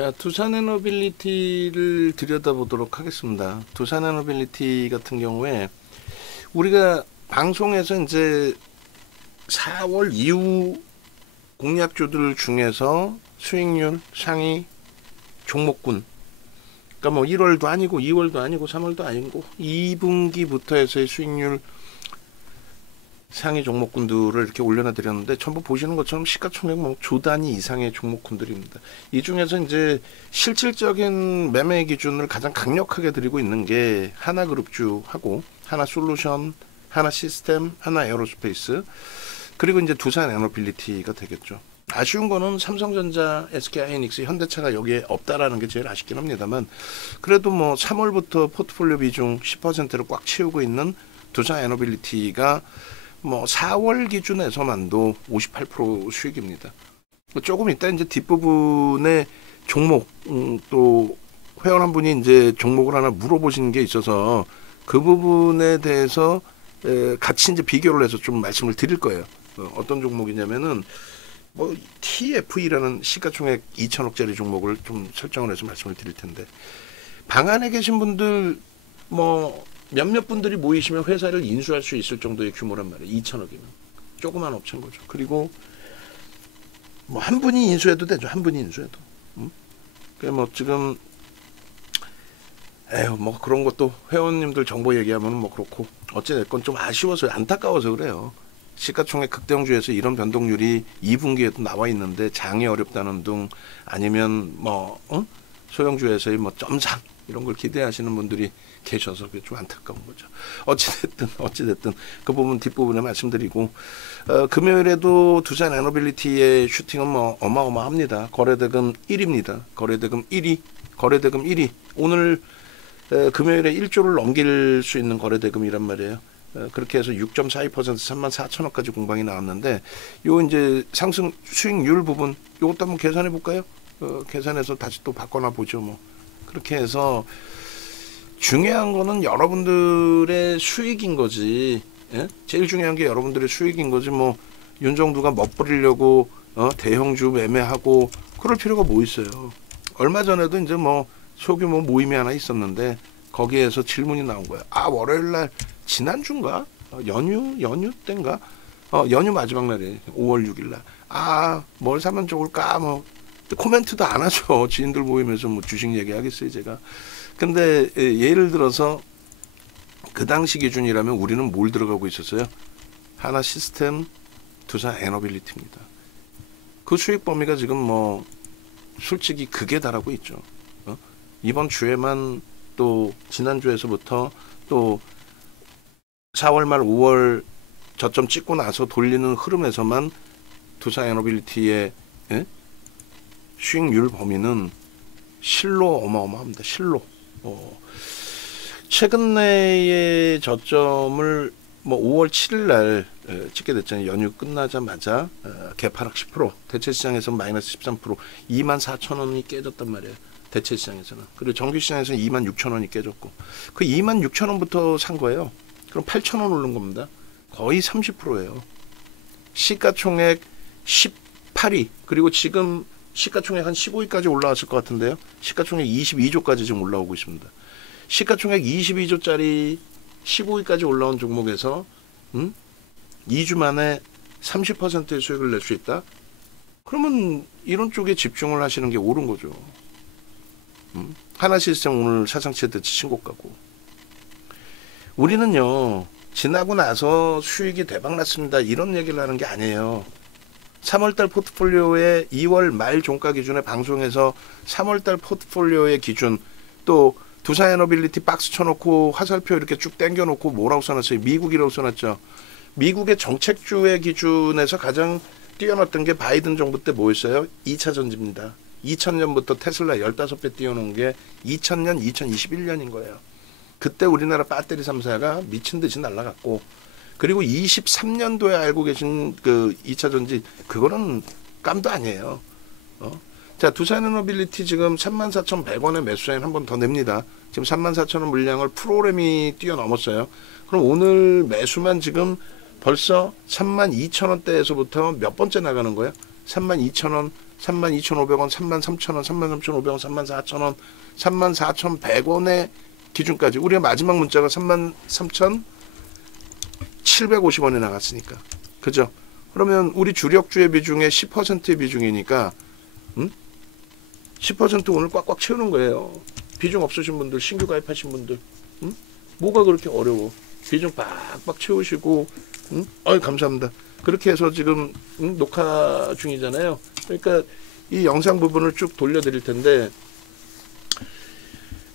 자, 두산에너빌리티를 들여다보도록 하겠습니다. 두산에너빌리티 같은 경우에 우리가 방송에서 이제 4월 이후 공략주들 중에서 수익률 상위 종목군, 그러니까 뭐 1월도 아니고 2월도 아니고 3월도 아니고 2분기부터 해서의 수익률 상위 종목군들을 이렇게 올려놔 드렸는데, 전부 보시는 것처럼 시가총액 뭐 조 단위 이상의 종목군들입니다. 이 중에서 이제 실질적인 매매 기준을 가장 강력하게 드리고 있는 게 하나그룹주하고 하나솔루션, 하나시스템, 하나에어로스페이스, 그리고 이제 두산에너빌리티가 되겠죠. 아쉬운 거는 삼성전자, SK하이닉스, 현대차가 여기에 없다라는 게 제일 아쉽긴 합니다만, 그래도 뭐 3월부터 포트폴리오 비중 10%를 꽉 채우고 있는 두산에너빌리티가 뭐 4월 기준에서만도 58% 수익입니다. 조금 이따 이제 뒷부분에 종목, 또 회원 한 분이 이제 종목을 하나 물어보시는 게 있어서 그 부분에 대해서 같이 이제 비교를 해서 좀 말씀을 드릴 거예요. 어떤 종목이냐면은 뭐 TFE라는 시가총액 2천억짜리 종목을 좀 설정을 해서 말씀을 드릴 텐데, 방 안에 계신 분들 뭐 몇몇 분들이 모이시면 회사를 인수할 수 있을 정도의 규모란 말이에요. 2천억이면 조그만 업체인 거죠. 그리고 뭐 한 분이 인수해도 되죠. 한 분이 인수해도. 뭐 지금 뭐 그런 것도 회원님들 정보 얘기하면 뭐 그렇고, 어찌됐건 좀 아쉬워서, 안타까워서 그래요. 시가총액 극대형주에서 이런 변동률이 2분기에도 나와 있는데 장이 어렵다는 등, 아니면 뭐 소형주에서의 뭐 점상 이런 걸 기대하시는 분들이 계셔서 그게 좀 안타까운 거죠. 어찌됐든 그 부분 뒷부분에 말씀드리고, 금요일에도 두산에너빌리티의 슈팅은 뭐 어마어마합니다. 거래대금 1위입니다. 거래대금 1위. 오늘 금요일에 1조를 넘길 수 있는 거래대금이란 말이에요. 그렇게 해서 6.42% 34,000억까지 공방이 나왔는데, 요 이제 상승 수익률 부분 요것도 한번 계산해 볼까요? 계산해서 다시 또 바꿔놔 보죠. 뭐 그렇게 해서 중요한 거는 여러분들의 수익인 거지. 예? 제일 중요한 게 여러분들의 수익인 거지. 뭐 윤정두가 멋부리려고 대형주 매매하고 그럴 필요가 뭐 있어요. 얼마 전에도 이제 뭐 소규모 모임이 하나 있었는데 거기에서 질문이 나온 거예요. 월요일날 지난주인가? 연휴 때인가? 연휴 마지막 날에 5월 6일날 뭘 사면 좋을까? 뭐 코멘트도 안 하죠. 지인들 모임에서 뭐 주식 얘기하겠어요 제가. 근데 예를 들어서 그 당시 기준이라면 우리는 뭘 들어가고 있었어요? 하나시스템, 두산에너빌리티입니다. 그 수익 범위가 지금 뭐 솔직히 극에 달하고 있죠. 이번 주에만 또 지난주에서부터 또 4월 말 5월 저점 찍고 나서 돌리는 흐름에서만 두산에너빌리티의 수익률 범위는 실로 어마어마합니다. 실로. 최근 내의 저점을 뭐 5월 7일 날 찍게 됐잖아요. 연휴 끝나자마자 개파락 10%, 대체 시장에서는 마이너스 13%, 24,000원이 깨졌단 말이에요. 대체 시장에서는. 그리고 정규 시장에서는 26,000원이 깨졌고, 그 26,000원부터 산 거예요. 그럼 8,000원 오른 겁니다. 거의 30%예요. 시가총액 18위, 그리고 지금 시가총액 한 15위까지 올라왔을 것 같은데요. 시가총액 22조까지 지금 올라오고 있습니다. 시가총액 22조짜리 15위까지 올라온 종목에서 2주 만에 30%의 수익을 낼 수 있다? 그러면 이런 쪽에 집중을 하시는 게 옳은 거죠. 하나시스템 오늘 사상 최대 신고가고. 우리는요, 지나고 나서 수익이 대박 났습니다 이런 얘기를 하는 게 아니에요. 3월달 포트폴리오의 2월 말 종가 기준에 방송에서 3월달 포트폴리오의 기준, 또 두산에너빌리티 박스 쳐놓고 화살표 이렇게 쭉 당겨놓고 뭐라고 써놨어요? 미국이라고 써놨죠. 미국의 정책주의 기준에서 가장 뛰어났던 게 바이든 정부 때 뭐였어요? 2차 전지입니다. 2000년부터 테슬라 15배 뛰어놓은 게 2000년, 2021년인 거예요. 그때 우리나라 배터리 3사가 미친 듯이 날아갔고, 그리고 23년도에 알고 계신 그 2차 전지, 그거는 깜도 아니에요. 자, 두산에너빌리티 지금 34,100원에 매수라인 한 번 더 냅니다. 지금 34,000원 물량을 프로그램이 뛰어넘었어요. 그럼 오늘 매수만 지금 벌써 32,000원대에서부터 몇 번째 나가는 거예요? 32,000원, 32,500원, 33,000원, 33,500원, 34,000원, 34,100원의 기준까지. 우리가 마지막 문자가 33,750원에 나갔으니까. 그죠? 그러면 우리 주력주의 비중의 10%의 비중이니까 10% 오늘 꽉꽉 채우는 거예요. 비중 없으신 분들, 신규 가입하신 분들, 뭐가 그렇게 어려워? 비중 빡빡 채우시고, 감사합니다. 그렇게 해서 지금 녹화 중이잖아요. 그러니까 이 영상 부분을 쭉 돌려드릴 텐데,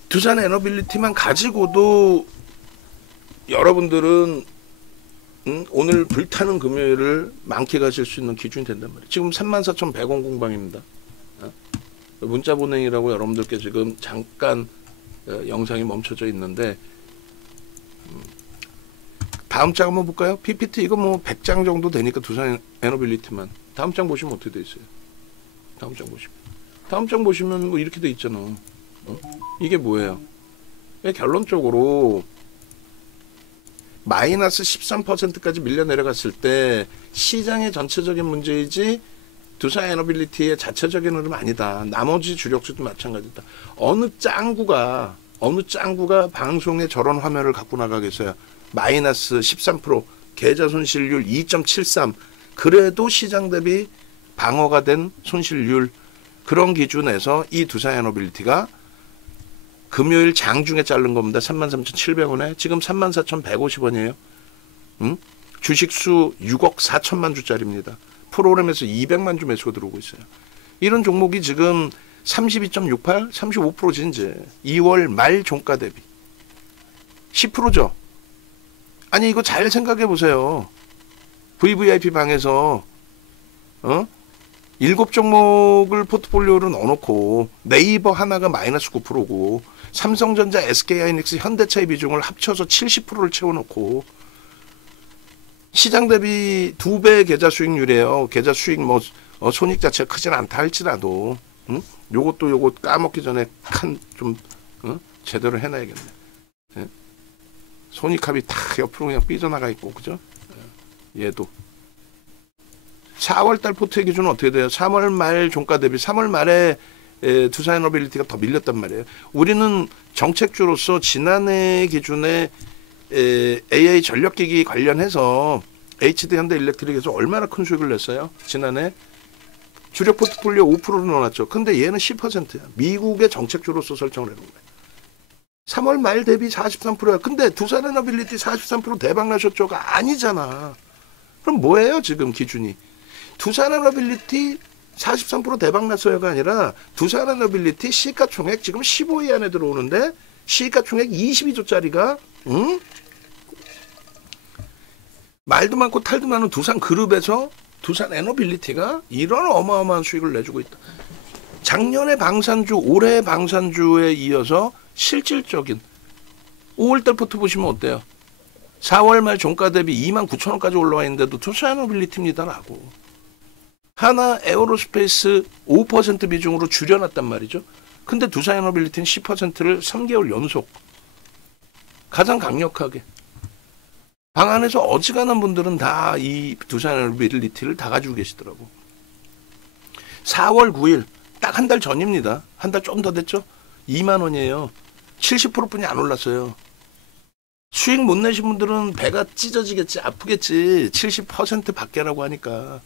두산 에너빌리티만 가지고도 여러분들은 오늘 불타는 금요일을 만끽하실 수 있는 기준이 된단 말이에요. 지금 34,100원 공방입니다. 문자 보내기라고 여러분들께 지금 잠깐 영상이 멈춰져 있는데, 다음 장 한번 볼까요? PPT 이거 뭐 100장 정도 되니까 두산 에너빌리티만. 다음 장 보시면 어떻게 돼 있어요? 다음 장 보시면 뭐 이렇게 돼 있잖아. 이게 뭐예요? 결론적으로 마이너스 13%까지 밀려 내려갔을 때 시장의 전체적인 문제이지 두산 에너빌리티의 자체적인 흐름 아니다. 나머지 주력주도 마찬가지다. 어느 짱구가 방송에 저런 화면을 갖고 나가겠어요? 마이너스 13%, 계좌 손실률 2.73. 그래도 시장 대비 방어가 된 손실률, 그런 기준에서 이 두산 에너빌리티가 금요일 장중에 자른 겁니다. 33,700원에 지금 34,150원이에요. 주식수 6억 4천만 주짜리입니다. 프로그램에서 200만 주 매수가 들어오고 있어요. 이런 종목이 지금 32.68, 35%지 이제 2월 말 종가 대비 10%죠. 아니 이거 잘 생각해 보세요. VVIP 방에서 7종목을 포트폴리오로 넣어놓고 네이버 하나가 마이너스 9%고 삼성전자, SK하이닉스, 현대차의 비중을 합쳐서 70%를 채워놓고 시장 대비 2배 계좌 수익률이에요. 계좌 수익 뭐 손익 자체가 크진 않다 할지라도 요거 까먹기 전에 좀 제대로 해놔야겠네. 예? 손익합이 다 옆으로 그냥 삐져나가 있고, 그죠? 얘도 4월달 포트의 기준은 어떻게 돼요? 3월 말 종가 대비 3월 말에 두산 에너빌리티가 더 밀렸단 말이에요. 우리는 정책주로서 지난해 기준에 AI 전력기기 관련해서 HD 현대일렉트릭에서 얼마나 큰 수익을 냈어요? 지난해 주력 포트폴리오 5%를 넣어놨죠. 근데 얘는 10%야. 미국의 정책주로서 설정을 해놓은 거예요. 3월 말 대비 43%야. 근데 두산 에너빌리티 43% 대박 나셨죠가 아니잖아. 그럼 뭐예요 지금 기준이? 두산 에너빌리티 43% 대박 났어요가 아니라 두산 에너빌리티 시가총액 지금 15위 안에 들어오는데 시가총액 22조짜리가 말도 많고 탈도 많은 두산 그룹에서 두산 에너빌리티가 이런 어마어마한 수익을 내주고 있다. 작년의 방산주, 올해의 방산주에 이어서 실질적인 5월달 포트 보시면 어때요? 4월 말 종가 대비 29,000원까지 올라와 있는데도 두산 에너빌리티입니다라고. 하나 에어로스페이스 5% 비중으로 줄여놨단 말이죠. 근데 두산 에너빌리티는 10%를 3개월 연속 가장 강력하게. 방 안에서 어지간한 분들은 다 이 두산 에너빌리티를 다 가지고 계시더라고. 4월 9일 딱 한 달 전입니다. 한 달 좀 더 됐죠? 2만 원이에요. 70%뿐이 안 올랐어요. 수익 못 내신 분들은 배가 찢어지겠지, 아프겠지. 70% 밖에라고 하니까.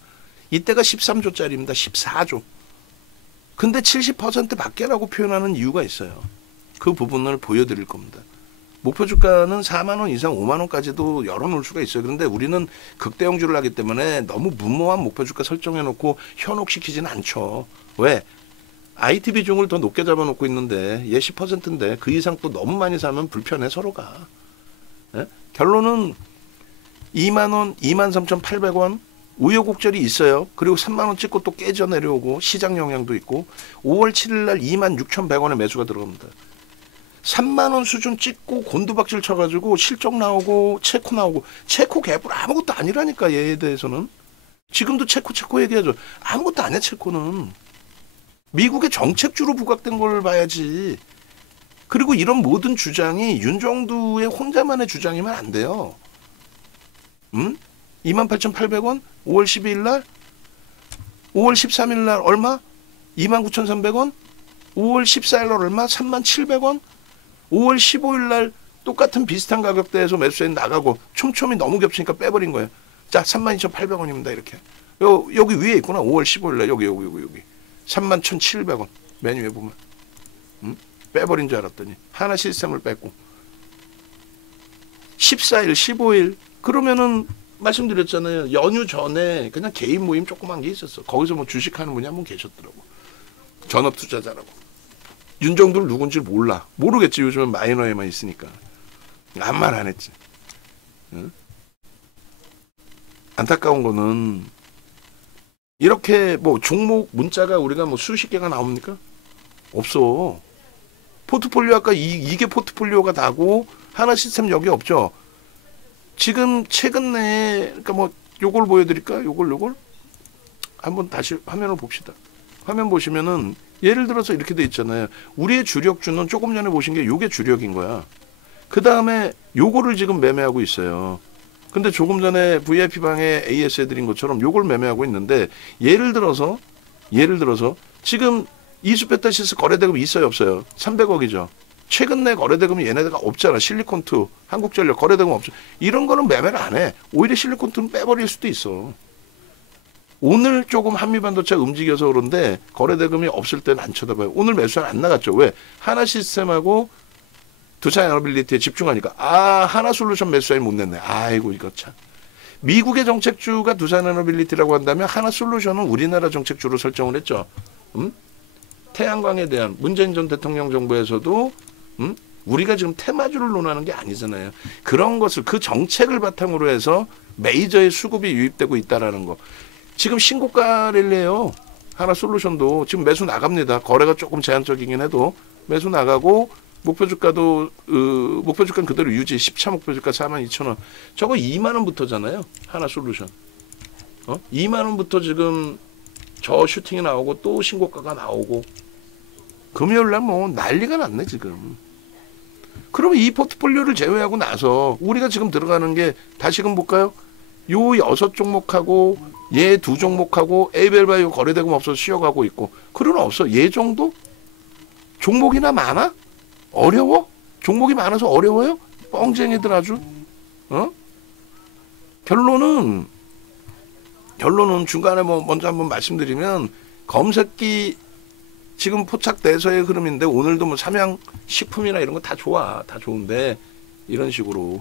이때가 13조짜리입니다. 14조. 근데 70% 밖에라고 표현하는 이유가 있어요. 그 부분을 보여드릴 겁니다. 목표 주가는 4만 원 이상 5만 원까지도 열어놓을 수가 있어요. 그런데 우리는 극대형주를 하기 때문에 너무 무모한 목표 주가 설정해놓고 현혹시키지는 않죠. 왜? IT 비중을 더 높게 잡아놓고 있는데 얘 10%인데 그 이상 또 너무 많이 사면 불편해 서로가. 예? 결론은 2만 원, 23,800원 우여곡절이 있어요. 그리고 3만 원 찍고 또 깨져 내려오고 시장 영향도 있고 5월 7일 날 26,100원에 매수가 들어갑니다. 3만 원 수준 찍고 곤두박질 쳐가지고 실적 나오고 체코 나오고 체코 개뿔 아무것도 아니라니까 얘에 대해서는. 지금도 체코 얘기하죠. 아무것도 아니야 체코는. 미국의 정책주로 부각된 걸 봐야지. 그리고 이런 모든 주장이 윤정두의 혼자만의 주장이면 안 돼요. 28,800원 5월 12일 날 5월 13일 날 얼마? 29,300원? 5월 14일 날 얼마? 37,000원? 5월 15일 날 똑같은 비슷한 가격대에서 매수세 나가고 촘촘히 너무 겹치니까 빼버린 거예요. 자, 32,800원입니다. 이렇게. 여기 위에 있구나. 5월 15일 날 여기 31,700원. 맨 위에 보면. 빼버린 줄 알았더니 하나 시스템을 뺐고 14일, 15일 그러면은 말씀드렸잖아요. 연휴 전에 그냥 개인 모임 조그만 게 있었어. 거기서 뭐 주식하는 분이 한 분 계셨더라고. 전업 투자자라고. 윤정도를 누군지 몰라. 모르겠지. 요즘은 마이너에만 있으니까. 아무 말 안 했지. 응? 안타까운 거는 이렇게 뭐 종목 문자가 우리가 뭐 수십 개가 나옵니까? 없어. 포트폴리오 아까 이게 포트폴리오가 다고 하나 시스템 여기 없죠. 지금 최근 내에 그러니까 뭐 요걸 보여드릴까? 요걸 한번 다시 화면을 봅시다. 화면 보시면은 예를 들어서 이렇게 돼 있잖아요. 우리의 주력주는 조금 전에 보신 게 요게 주력인 거야. 그 다음에 요거를 지금 매매하고 있어요. 근데 조금 전에 VIP방에 AS 해드린 것처럼 요걸 매매하고 있는데 예를 들어서 지금 이수페타시스 거래대금이 있어요 없어요? 300억이죠. 최근 내 거래대금이 얘네가 없잖아. 실리콘2, 한국전력 거래대금 없죠. 이런 거는 매매를 안 해. 오히려 실리콘2는 빼버릴 수도 있어. 오늘 조금 한미반도체 움직여서 그런데 거래대금이 없을 때는 안 쳐다봐요. 오늘 매수는 안 나갔죠. 왜? 하나시스템하고 두산에너빌리티에 집중하니까 하나솔루션 매수하이 못 냈네. 아이고 이거 참. 미국의 정책주가 두산에너빌리티라고 한다면 하나솔루션은 우리나라 정책주로 설정을 했죠. 태양광에 대한 문재인 전 대통령 정부에서도 우리가 지금 테마주를 논하는 게 아니잖아요. 그런 것을 그 정책을 바탕으로 해서 메이저의 수급이 유입되고 있다라는 거. 지금 신고가 랠리예요. 하나솔루션도 지금 매수 나갑니다. 거래가 조금 제한적이긴 해도 매수 나가고 목표 주가도 목표 주가는 그대로 유지. 10차 목표 주가 42,000원. 저거 2만 원부터잖아요. 하나솔루션. 2만 원부터 지금 저 슈팅이 나오고 또 신고가가 나오고 금요일 날 뭐 난리가 났네 지금. 그러면 이 포트폴리오를 제외하고 나서 우리가 지금 들어가는 게 다시금 볼까요? 요 6종목하고 얘 2종목하고 에이벨바이오 거래대금 없어서 쉬어가고 있고. 그러나 없어. 얘 정도? 종목이나 많아? 어려워? 종목이 많아서 어려워요? 뻥쟁이들 아주. 결론은 중간에 뭐 먼저 한번 말씀드리면 검색기 지금 포착돼서의 흐름인데 오늘도 뭐 삼양식품이나 이런 거 다 좋아. 다 좋은데 이런 식으로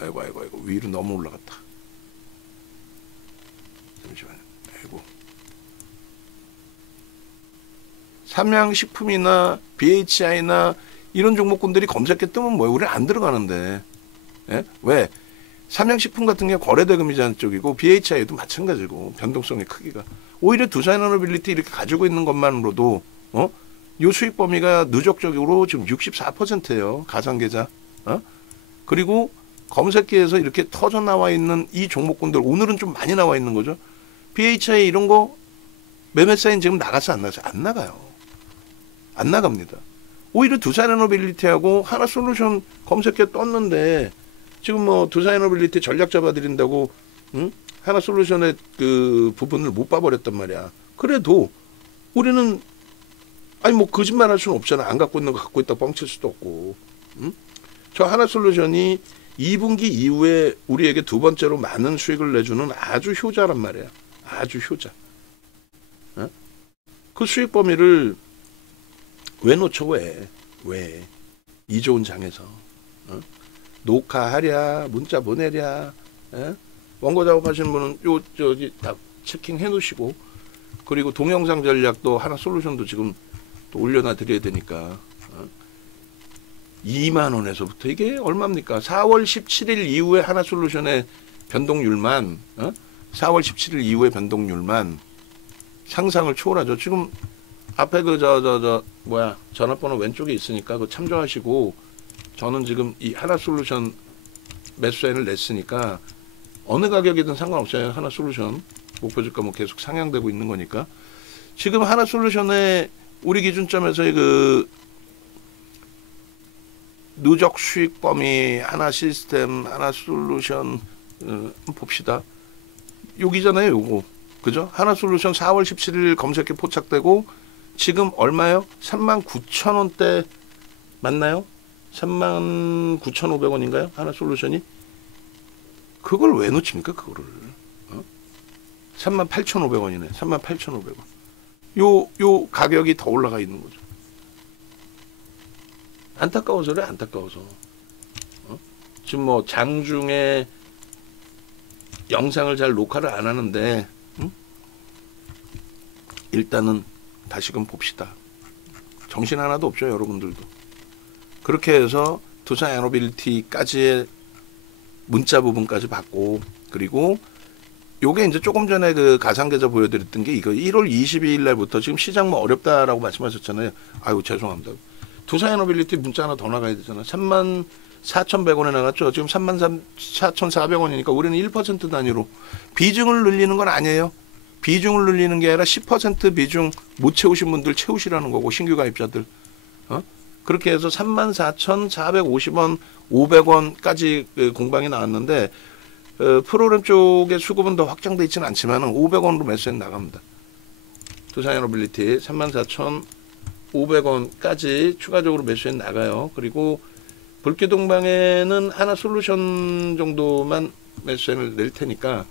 아이고 위로 너무 올라갔다. 잠시만요. 아이고. 삼양식품이나 BHI나 이런 종목군들이 검색에 뜨면 뭐예요? 우리는 안 들어가는데. 예? 왜? 삼양식품 같은 게 거래대금이지 않쪽이고 BHI도 마찬가지고 변동성의 크기가. 오히려 두산에너빌리티 이렇게 가지고 있는 것만으로도 요 수익 범위가 누적적으로 지금 64%예요. 가상계좌. 그리고 검색기에서 이렇게 터져 나와 있는 이 종목군들 오늘은 좀 많이 나와 있는 거죠. BHI 이런 거 매매 사인 지금 나가서 안 나가서 안 나가요. 안 나갑니다. 오히려 두산에너빌리티하고 하나솔루션 검색기에 떴는데 지금 뭐 두산에너빌리티 전략 잡아드린다고 하나솔루션의 그 부분을 못 봐버렸단 말이야. 그래도 우리는 아니 뭐 거짓말할 수는 없잖아. 안 갖고 있는 거 갖고 있다고 뻥칠 수도 없고. 저 하나솔루션이 2분기 이후에 우리에게 두 번째로 많은 수익을 내주는 아주 효자란 말이야. 아주 효자. 그 수익 범위를 왜 놓쳐? 왜? 이 좋은 장에서 녹화하랴 문자 보내랴 원고 작업하시는 분은 저기 다 체킹해 놓으시고 그리고 동영상 전략도 하나솔루션도 지금 또 올려놔 드려야 되니까 2만 원에서부터 이게 얼마입니까? 4월 17일 이후에 하나솔루션의 변동률만 4월 17일 이후의 변동률만 상상을 초월하죠. 지금 앞에 그 전화번호 왼쪽에 있으니까 그거 참조하시고 저는 지금 이 하나솔루션 매수사인을 냈으니까 어느 가격이든 상관없어요. 하나솔루션 목표 주가 뭐 계속 상향되고 있는 거니까 지금 하나솔루션의 우리 기준점에서의 그 누적 수익 범위 하나시스템 하나솔루션 봅시다. 여기잖아요. 그죠? 하나솔루션 4월 17일 검색해 포착되고 지금 얼마요? 39,000원대 맞나요? 39,500원인가요? 하나솔루션이? 그걸 왜 놓칩니까? 그거를. 38,500원이네. 38,500원. 요 가격이 더 올라가 있는 거죠. 안타까워서 그래, 안타까워서. 지금 뭐 장중에 영상을 잘 녹화를 안 하는데, 일단은 다시금 봅시다. 정신 하나도 없죠, 여러분들도. 그렇게 해서 두산 에너빌리티까지의 문자 부분까지 받고, 그리고 요게 이제 조금 전에 그 가상계좌 보여드렸던 게 이거 1월 22일 날부터 지금 시장 뭐 어렵다라고 말씀하셨잖아요. 아유, 죄송합니다. 두산 에너빌리티 문자 하나 더 나가야 되잖아. 34,100원에 나갔죠. 지금 34,400원이니까 우리는 1% 단위로 비중을 늘리는 건 아니에요. 비중을 늘리는 게 아니라 10% 비중 못 채우신 분들 채우시라는 거고, 신규 가입자들. 그렇게 해서 34,450원, 500원까지 공방이 나왔는데, 프로그램 쪽의 수급은 더 확장돼 있지는 않지만 500원으로 매수해 나갑니다. 두산에너빌리티 34,500원까지 추가적으로 매수해 나가요. 그리고 불기둥방에는 하나솔루션 정도만 매수해를 낼 테니까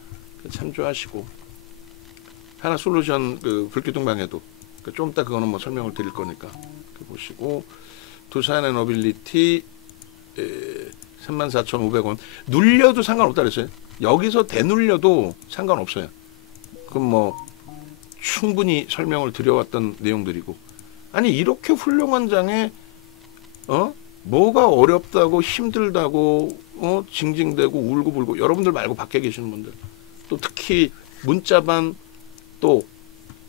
참조하시고, 하나솔루션 그 불기둥방에도 좀 이따 그거는 뭐 설명을 드릴 거니까 보시고, 두산에너빌리티 34,500원 눌려도 상관없다 그랬어요. 여기서 대눌려도 상관없어요. 그럼 뭐 충분히 설명을 드려왔던 내용들이고, 아니 이렇게 훌륭한 장에 뭐가 어렵다고 힘들다고 징징대고 울고불고, 여러분들 말고 밖에 계시는 분들, 또 특히 문자반 또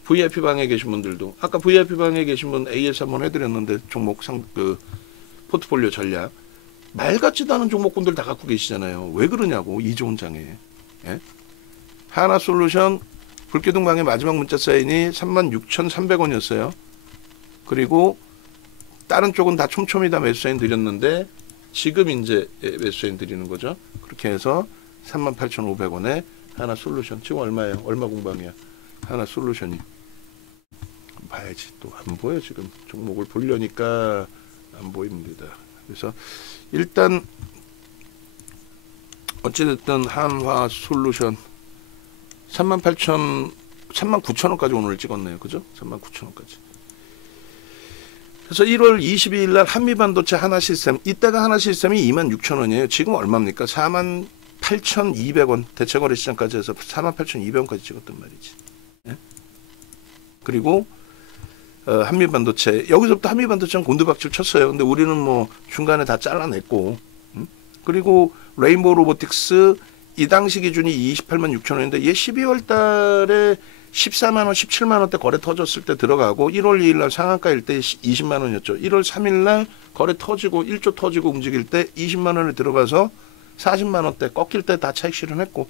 VIP 방에 계신 분들도, 아까 VIP 방에 계신 분 AS 한번 해드렸는데, 종목 그 포트폴리오 전략 말 같지도 않은 종목군들 다 갖고 계시잖아요. 왜 그러냐고, 이 좋은 장에. 예? 하나솔루션 불기둥방의 마지막 문자 사인이 36,300원이었어요. 그리고 다른 쪽은 다 촘촘히 다 매수 사인 드렸는데 지금 이제 매수 사인 드리는 거죠. 그렇게 해서 38,500원에 하나솔루션. 지금 얼마예요? 얼마 공방이야? 하나솔루션이. 봐야지. 또 안 보여. 지금 종목을 보려니까 안 보입니다. 그래서 일단 어찌됐든 한화솔루션 39,000원까지 오늘 찍었네요. 그죠? 39,000원까지. 그래서 1월 22일 날 한미반도체 하나시스템, 이때가 하나시스템이 26,000원이에요. 지금 얼마입니까? 48,200원. 대체거래 시장까지 해서 48,200원까지 찍었단 말이지. 예? 그리고 한미반도체, 여기서부터 한미반도체는 곤두박질 쳤어요. 근데 우리는 뭐 중간에 다 잘라냈고, 그리고 레인보우 로보틱스 이 당시 기준이 286,000원인데 얘 12월 달에 14만원, 17만원대 거래 터졌을 때 들어가고, 1월 2일 날 상한가일 때 20만원이었죠. 1월 3일 날 거래 터지고 1조 터지고 움직일 때 20만원에 들어가서 40만원대 꺾일 때 다 차익 실현했고,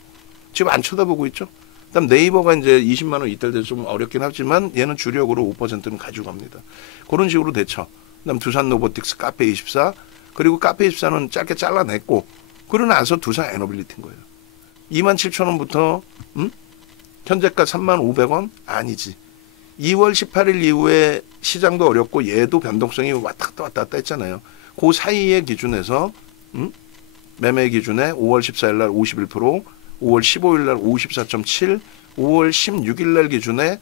지금 안 쳐다보고 있죠. 그다음 네이버가 이제 20만원 이탈 돼서 좀 어렵긴 하지만 얘는 주력으로 5%는 가지고 갑니다. 그런 식으로 대처. 그다음 두산 로보틱스, 카페24, 그리고 카페24는 짧게 잘라냈고, 그러고 나서 두산 에너빌리티인 거예요. 27,000원부터 현재가 35,500원? 아니지. 2월 18일 이후에 시장도 어렵고 얘도 변동성이 왔다 갔다 했잖아요. 그 사이의 기준에서 매매 기준에 5월 14일 날 51%, 5월 15일 날 54.7, 5월 16일 날 기준에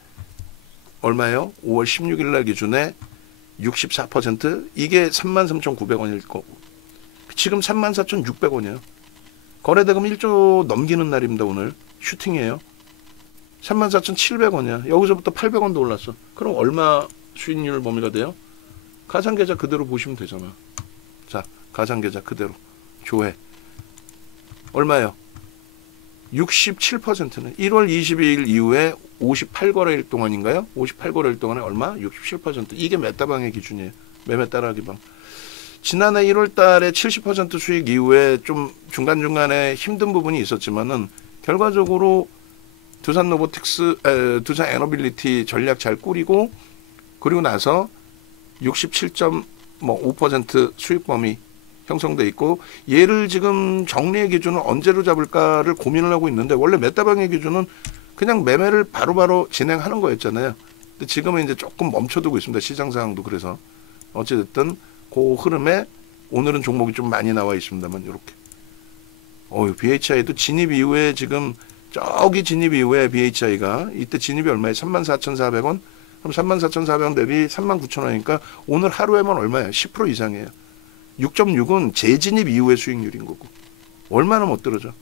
얼마예요? 5월 16일 날 기준에 64%, 이게 33,900원일 거고, 지금 34,600원이에요. 거래대금 1조 넘기는 날입니다. 오늘 슈팅이에요. 34,700원이야. 여기서부터 800원도 올랐어. 그럼 얼마 수익률 범위가 돼요? 가상계좌 그대로 보시면 되잖아. 자, 가상계좌 그대로 조회 얼마예요? 67%는 1월 22일 이후에 58거래일 동안인가요? 58거래일 동안에 얼마? 67%. 이게 메타방의 기준이에요. 매매 따라하기 방. 지난해 1월 달에 70% 수익 이후에 좀 중간중간에 힘든 부분이 있었지만은 결과적으로 두산 로보틱스, 두산 에너빌리티 전략 잘 꾸리고, 그리고 나서 67.5% 수익 범위 형성돼 있고, 얘를 지금 정리의 기준은 언제로 잡을까를 고민을 하고 있는데, 원래 메타방의 기준은 그냥 매매를 바로바로 진행하는 거였잖아요. 근데 지금은 이제 조금 멈춰두고 있습니다. 시장 상황도 그래서. 어찌됐든 그 흐름에 오늘은 종목이 좀 많이 나와 있습니다만 이렇게. BHI도 진입 이후에 지금 저기 진입 이후에 BHI가 이때 진입이 얼마예요? 34,400원? 그럼 34,400원 대비 39,000원이니까 오늘 하루에만 얼마예요? 10% 이상이에요. 6.6은 재진입 이후의 수익률인 거고. 얼마나 못 들어져?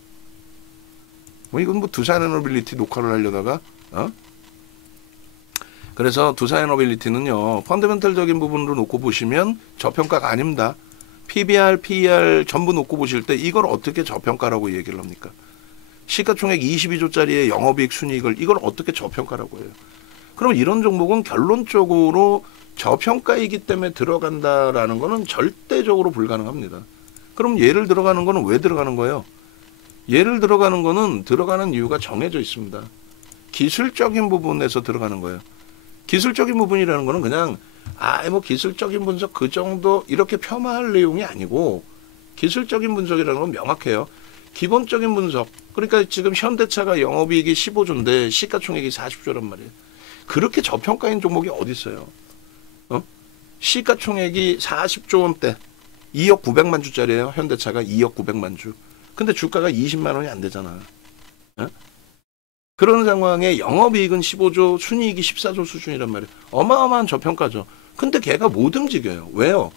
이건 뭐 두산에너빌리티 녹화를 하려다가 그래서 두산에너빌리티는요. 펀더멘털적인 부분으로 놓고 보시면 저평가가 아닙니다. PBR, PER 전부 놓고 보실 때 이걸 어떻게 저평가라고 얘기를 합니까? 시가총액 22조짜리의 영업이익 순이익을 이걸 어떻게 저평가라고 해요? 그럼 이런 종목은 결론적으로 저평가이기 때문에 들어간다라는 거는 절대적으로 불가능합니다. 그럼 얘를 들어가는 거는 왜 들어가는 거예요? 얘를 들어가는 거는 들어가는 이유가 정해져 있습니다. 기술적인 부분에서 들어가는 거예요. 기술적인 부분이라는 거는 그냥 뭐 기술적인 분석 그 정도 이렇게 폄하할 내용이 아니고 기술적인 분석이라는 건 명확해요. 기본적인 분석. 그러니까 지금 현대차가 영업이익이 15조인데 시가총액이 40조란 말이에요. 그렇게 저평가인 종목이 어디 있어요? 시가총액이 40조 원대 2억 900만 주짜리예요. 현대차가 2억 900만 주. 근데 주가가 20만 원이 안 되잖아. 그런 상황에 영업이익은 15조, 순이익이 14조 수준이란 말이에요. 어마어마한 저평가죠. 근데 걔가 못 움직여요. 왜요?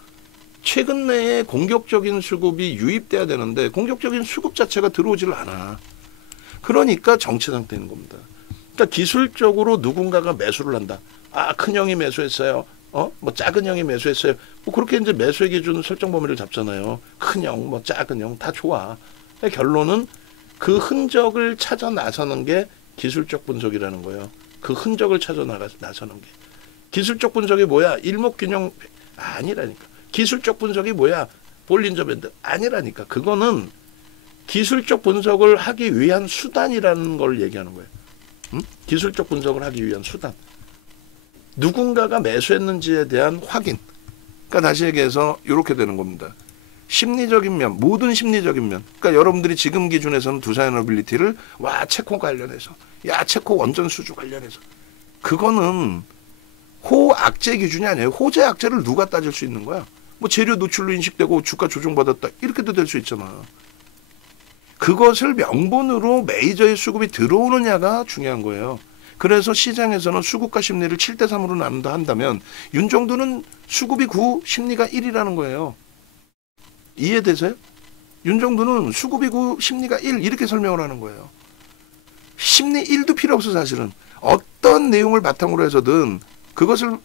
최근 내에 공격적인 수급이 유입돼야 되는데 공격적인 수급 자체가 들어오질 않아. 그러니까 정체 상태인 겁니다. 그러니까 기술적으로 누군가가 매수를 한다. 큰 형이 매수했어요. 뭐 작은 형이 매수했어요. 뭐 그렇게 이제 매수의 기준 설정 범위를 잡잖아요. 큰 형, 뭐 작은 형 다 좋아. 결론은 그 흔적을 찾아 나서는 게 기술적 분석이라는 거예요. 그 흔적을 찾아 나서는 게. 기술적 분석이 뭐야? 일목균형 아니라니까. 기술적 분석이 뭐야? 볼린저 밴드 아니라니까. 그거는 기술적 분석을 하기 위한 수단이라는 걸 얘기하는 거예요. 기술적 분석을 하기 위한 수단. 누군가가 매수했는지에 대한 확인. 그러니까 다시 얘기해서 이렇게 되는 겁니다. 심리적인 면, 모든 심리적인 면. 그러니까 여러분들이 지금 기준에서는 두산에너빌리티를 체코 관련해서, 체코 원전 수주 관련해서. 그거는 호악재 기준이 아니에요. 호재 악재를 누가 따질 수 있는 거야? 뭐 재료 노출로 인식되고 주가 조정받았다. 이렇게도 될 수 있잖아. 그것을 명분으로 메이저의 수급이 들어오느냐가 중요한 거예요. 그래서 시장에서는 수급과 심리를 7대3으로 나눈다 한다면 윤정도는 수급이 9, 심리가 1이라는 거예요. 이해되세요? 윤정도는 수급이 9, 심리가 1 이렇게 설명을 하는 거예요. 심리 1도 필요 없어 사실은. 어떤 내용을 바탕으로 해서든 그것을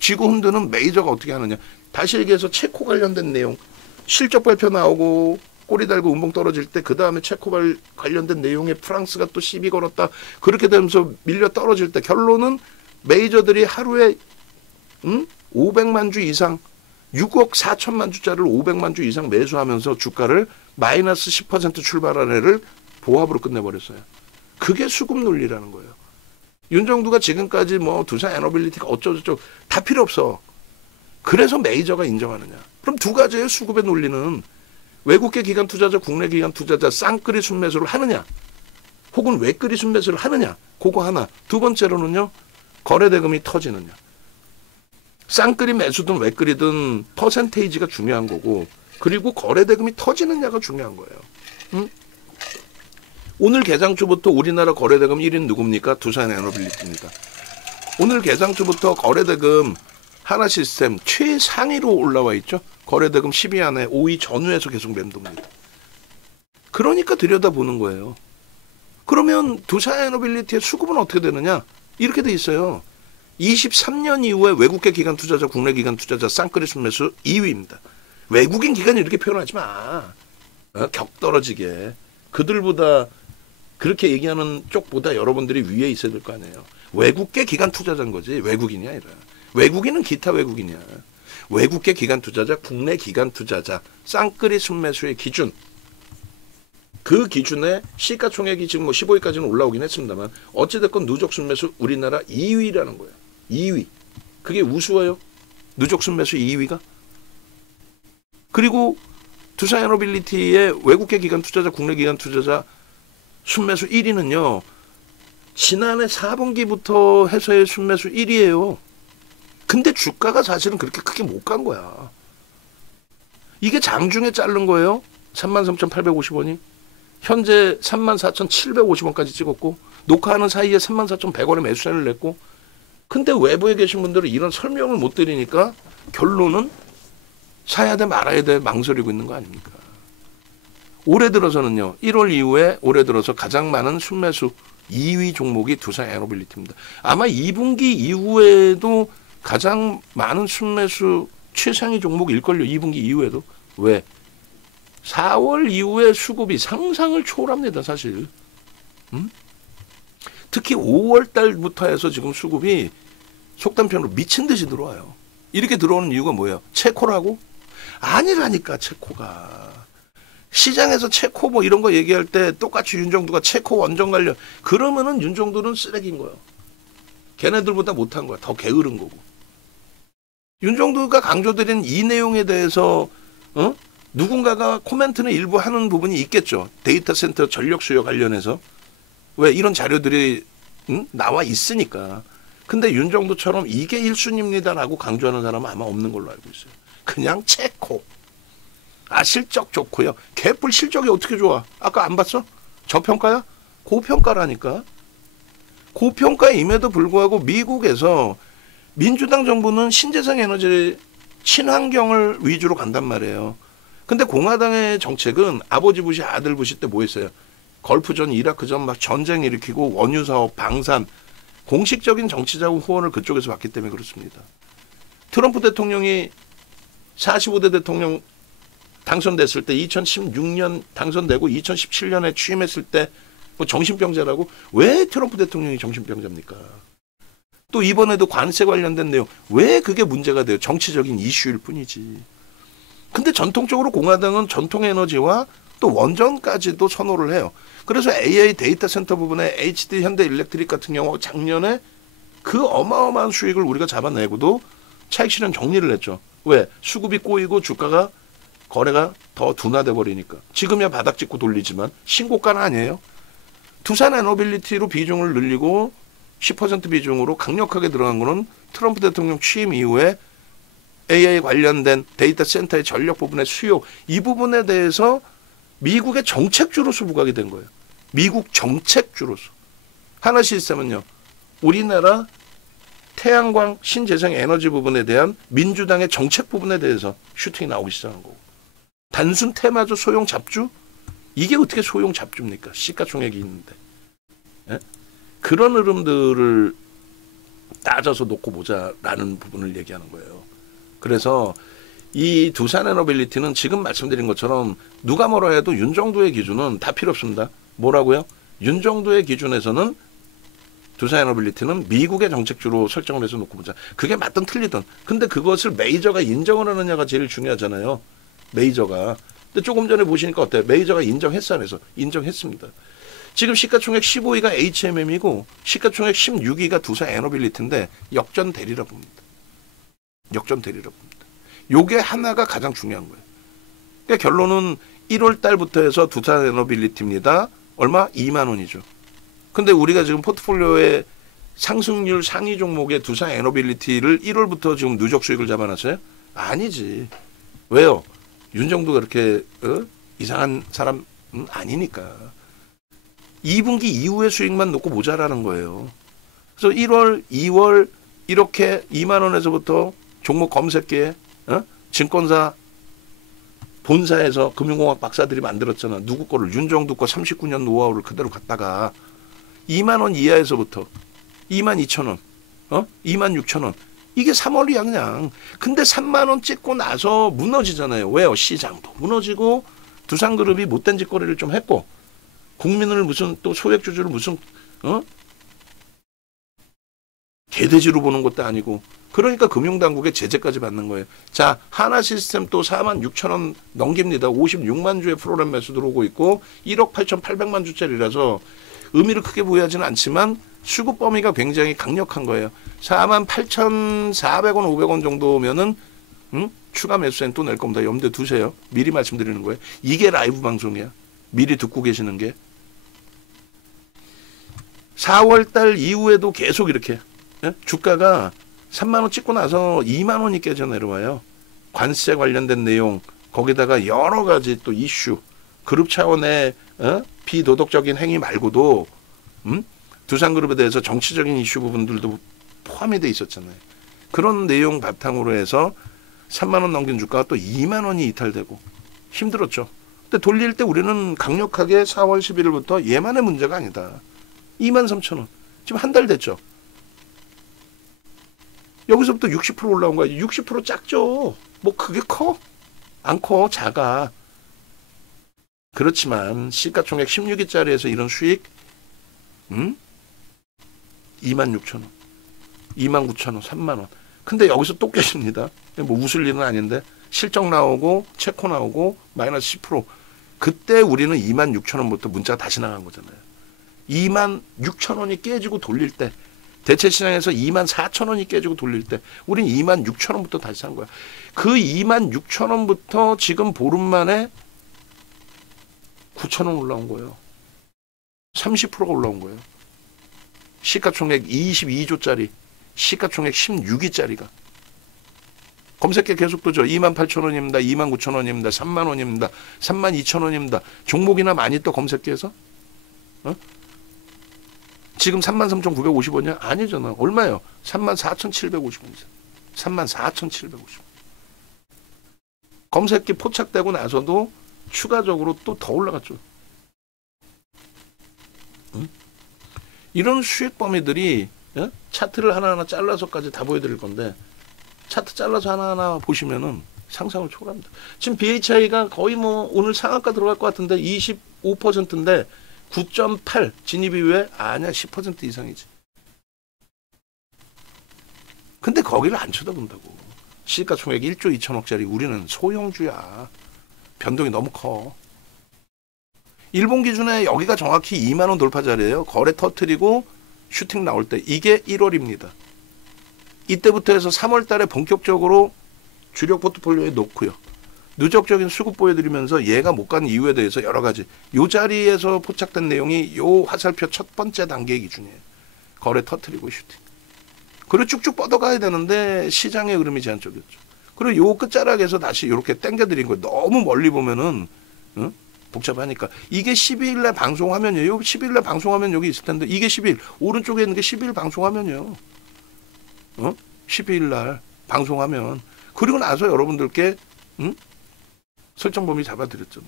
쥐고 흔드는 메이저가 어떻게 하느냐. 다시 얘기해서 체코 관련된 내용. 실적 발표 나오고 꼬리 달고 운봉 떨어질 때 그 다음에 체코 관련된 내용에 프랑스가 또 시비 걸었다. 그렇게 되면서 밀려 떨어질 때 결론은 메이저들이 하루에 500만 주 이상 6억 4천만 주짜리를 500만 주 이상 매수하면서 주가를 마이너스 10% 출발한 애를 보합으로 끝내버렸어요. 그게 수급 논리라는 거예요. 윤정두가 지금까지 뭐 두산에너빌리티가 어쩌고저쩌고 다 필요 없어. 그래서 메이저가 인정하느냐. 그럼 두 가지의 수급의 논리는 외국계 기관 투자자, 국내 기관 투자자 쌍끌이 순매수를 하느냐. 혹은 외끌이 순매수를 하느냐. 그거 하나. 두 번째로는요. 거래대금이 터지느냐. 쌍끌이 매수든 외끌이든 퍼센테이지가 중요한 거고 그리고 거래대금이 터지느냐가 중요한 거예요. 오늘 개장주부터 우리나라 거래대금 1인 누굽니까? 두산에너빌리티입니다. 오늘 개장주부터 거래대금 하나시스템 최상위로 올라와 있죠. 거래대금 10위 안에 5위 전후에서 계속 맴돕니다. 그러니까 들여다보는 거예요. 그러면 두산에너빌리티의 수급은 어떻게 되느냐? 이렇게 돼 있어요. 23년 이후에 외국계 기관 투자자, 국내 기관 투자자 쌍끌이 순매수 2위입니다. 외국인 기관이 이렇게 표현하지 마. 격 떨어지게. 그들보다 그렇게 얘기하는 쪽보다 여러분들이 위에 있어야 될 거 아니에요. 외국계 기관 투자자인 거지. 외국인이 아니라. 외국인은 기타 외국인이야. 외국계 기관 투자자, 국내 기관 투자자 쌍끌이 순매수의 기준. 그 기준에 시가총액이 지금 뭐 15위까지는 올라오긴 했습니다만 어찌됐건 누적 순매수 우리나라 2위라는 거예요. 2위. 그게 우스워요? 누적 순매수 2위가? 그리고 두산에너빌리티의 외국계 기관 투자자, 국내 기관 투자자 순매수 1위는요. 지난해 4분기부터 해서의 순매수 1위예요. 근데 주가가 사실은 그렇게 크게 못 간 거야. 이게 장중에 자른 거예요. 33,850원이. 현재 34,750원까지 찍었고 녹화하는 사이에 34,100원에 매수세를 냈고, 근데 외부에 계신 분들은 이런 설명을 못 드리니까 결론은 사야 돼 말아야 돼 망설이고 있는 거 아닙니까? 올해 들어서는요. 1월 이후에 올해 들어서 가장 많은 순매수 2위 종목이 두산에너빌리티입니다. 아마 2분기 이후에도 가장 많은 순매수 최상위 종목일걸요. 2분기 이후에도. 왜? 4월 이후에 수급이 상상을 초월합니다. 사실. 특히 5월 달부터 해서 지금 수급이 속단편으로 미친 듯이 들어와요. 이렇게 들어오는 이유가 뭐예요? 체코라고? 아니라니까 체코가. 시장에서 체코 뭐 이런 거 얘기할 때 똑같이 윤정두가 체코 원전 관련, 그러면은 윤정두는 쓰레기인 거예요. 걔네들보다 못한 거야. 더 게으른 거고. 윤정두가 강조드린 이 내용에 대해서 누군가가 코멘트는 일부 하는 부분이 있겠죠. 데이터 센터 전력 수요 관련해서. 왜 이런 자료들이 나와 있으니까. 근데 윤정두처럼 이게 1순위입니다라고 강조하는 사람은 아마 없는 걸로 알고 있어요. 그냥 체코. 아, 실적 좋고요. 개뿔 실적이 어떻게 좋아? 아까 안 봤어? 저평가야? 고평가라니까. 고평가임에도 불구하고 미국에서 민주당 정부는 신재생 에너지 친환경을 위주로 간단 말이에요. 근데 공화당의 정책은 아버지 부시 아들 부시 때 뭐 했어요? 걸프전, 이라크전 막 전쟁 일으키고 원유 사업, 방산, 공식적인 정치자금 후원을 그쪽에서 받기 때문에 그렇습니다. 트럼프 대통령이 45대 대통령 당선됐을 때 2016년 당선되고 2017년에 취임했을 때 뭐 정신병자라고? 왜 트럼프 대통령이 정신병자입니까? 또 이번에도 관세 관련된 내용 왜 그게 문제가 돼요? 정치적인 이슈일 뿐이지. 근데 전통적으로 공화당은 전통에너지와 또 원전까지도 선호를 해요. 그래서 AI 데이터 센터 부분에 HD 현대일렉트릭 같은 경우 작년에 그 어마어마한 수익을 우리가 잡아내고도 차익 실현 정리를 했죠. 왜? 수급이 꼬이고 주가가 거래가 더 둔화돼 버리니까. 지금이야 바닥 찍고 돌리지만 신고가는 아니에요. 두산에너빌리티로 비중을 늘리고 10% 비중으로 강력하게 들어간 거는 트럼프 대통령 취임 이후에 AI 관련된 데이터 센터의 전력 부분의 수요, 이 부분에 대해서 미국의 정책주로서 부각이 된 거예요. 미국 정책주로서. 하나시스템은요. 우리나라 태양광 신재생 에너지 부분에 대한 민주당의 정책 부분에 대해서 슈팅이 나오기 시작한 거고. 단순 테마주 소형 잡주? 이게 어떻게 소형 잡주입니까? 시가총액이 있는데. 예? 그런 흐름들을 따져서 놓고 보자라는 부분을 얘기하는 거예요. 그래서 이 두산에너빌리티는 지금 말씀드린 것처럼 누가 뭐라 해도 윤정두의 기준은 다 필요 없습니다. 뭐라고요? 윤정두의 기준에서는 두산에너빌리티는 미국의 정책주로 설정을 해서 놓고 보자. 그게 맞든 틀리든. 근데 그것을 메이저가 인정을 하느냐가 제일 중요하잖아요. 메이저가. 근데 조금 전에 보시니까 어때요? 메이저가 인정했어 안 해서? 인정했습니다. 지금 시가총액 15위가 HMM이고 시가총액 16위가 두산에너빌리티인데 역전되리라 봅니다. 역전되리라 봅니다. 요게 하나가 가장 중요한 거예요. 그러니까 결론은 1월 달부터 해서 두산에너빌리티입니다. 얼마? 2만 원이죠. 근데 우리가 지금 포트폴리오의 상승률 상위 종목의 두산에너빌리티를 1월부터 지금 누적 수익을 잡아놨어요? 아니지. 왜요? 윤정두가 그렇게 이상한 사람 아니니까. 2분기 이후의 수익만 놓고 모자라는 거예요. 그래서 1월, 2월 이렇게 2만 원에서부터 종목 검색기에 증권사 본사에서 금융공학 박사들이 만들었잖아. 누구 거를 윤정두 거 39년 노하우를 그대로 갖다가 2만 원 이하에서부터 2만 2천 원, 2만 6천 원. 이게 3월이야 그냥. 근데 3만 원 찍고 나서 무너지잖아요. 왜요? 시장도 무너지고 두산그룹이 못된 짓거리를 좀 했고 국민을 무슨 또 소액주주를 무슨 개돼지로 보는 것도 아니고 그러니까 금융당국의 제재까지 받는 거예요. 자, 하나시스템 또 4만 6천 원 넘깁니다. 56만 주의 프로그램 매수 들어오고 있고 1억 8,800만 주짜리라서 의미를 크게 부여하지는 않지만 수급 범위가 굉장히 강력한 거예요. 4만 8,400원, 500원 정도면은 추가 매수엔 또 낼 겁니다. 염두에 두세요. 미리 말씀드리는 거예요. 이게 라이브 방송이야. 미리 듣고 계시는 게. 4월 달 이후에도 계속 이렇게 주가가 3만 원 찍고 나서 2만 원이 깨져 내려와요. 관세 관련된 내용, 거기다가 여러 가지 또 이슈, 그룹 차원의 비도덕적인 행위 말고도 두산그룹에 대해서 정치적인 이슈 부분들도 포함이 돼 있었잖아요. 그런 내용 바탕으로 해서 3만 원 넘긴 주가가 또 2만 원이 이탈되고 힘들었죠. 근데 돌릴 때 우리는 강력하게 4월 11일부터 얘만의 문제가 아니다. 2만 3천 원. 지금 한 달 됐죠. 여기서부터 60% 올라온 거야. 60% 작죠. 뭐 그게 커? 안 커. 작아. 그렇지만 시가총액 16위짜리에서 이런 수익 2만 6천 원, 2만 9천 원, 3만 원. 근데 여기서 또 깨집니다. 뭐 웃을 일은 아닌데 실적 나오고 체코 나오고 마이너스 10%. 그때 우리는 2만 6천 원부터 문자가 다시 나간 거잖아요. 2만 6천 원이 깨지고 돌릴 때, 대체 시장에서 2만 4천 원이 깨지고 돌릴 때 우린 2만 6천 원부터 다시 산 거야. 그 2만 6천 원부터 지금 보름 만에 9천 원 올라온 거예요. 30%가 올라온 거예요. 시가총액 22조짜리, 시가총액 16위짜리가. 검색해 계속 뜨죠. 2만 8천 원입니다. 2만 9천 원입니다. 3만 원입니다. 3만 2천 원입니다. 종목이나 많이 떠 검색해서? 지금 33,950원이야? 아니잖아. 얼마예요? 34,750원이죠. 34,750원. 검색기 포착되고 나서도 추가적으로 또 더 올라갔죠. 이런 수익 범위들이 차트를 하나하나 잘라서까지 다 보여드릴 건데 차트 잘라서 하나하나 보시면은 상상을 초월합니다. 지금 BHI가 거의 뭐 오늘 상한가 들어갈 것 같은데 25%인데 9.8 진입 이후에 아니야 10% 이상이지. 근데 거기를 안 쳐다본다고. 시가총액 1조 2천억짜리 우리는 소형주야. 변동이 너무 커. 일본 기준에 여기가 정확히 2만 원 돌파 자리예요. 거래 터트리고 슈팅 나올 때 이게 1월입니다. 이때부터 해서 3월 달에 본격적으로 주력 포트폴리오에 놓고요. 누적적인 수급 보여드리면서 얘가 못 간 이유에 대해서 여러 가지 이 자리에서 포착된 내용이 이 화살표 첫 번째 단계 기준이에요. 거래 터트리고 슈팅. 그리고 쭉쭉 뻗어가야 되는데 시장의 흐름이 제한적이었죠. 그리고 요 끝자락에서 다시 이렇게 당겨드린 거예요. 너무 멀리 보면은 복잡하니까. 이게 12일날 방송화면이에요. 12일날 방송화면 여기 있을 텐데 이게 12일. 오른쪽에 있는 게 12일 방송화면이에요. 12일날 방송화면. 그리고 나서 여러분들께 설정 범위 잡아드렸잖아.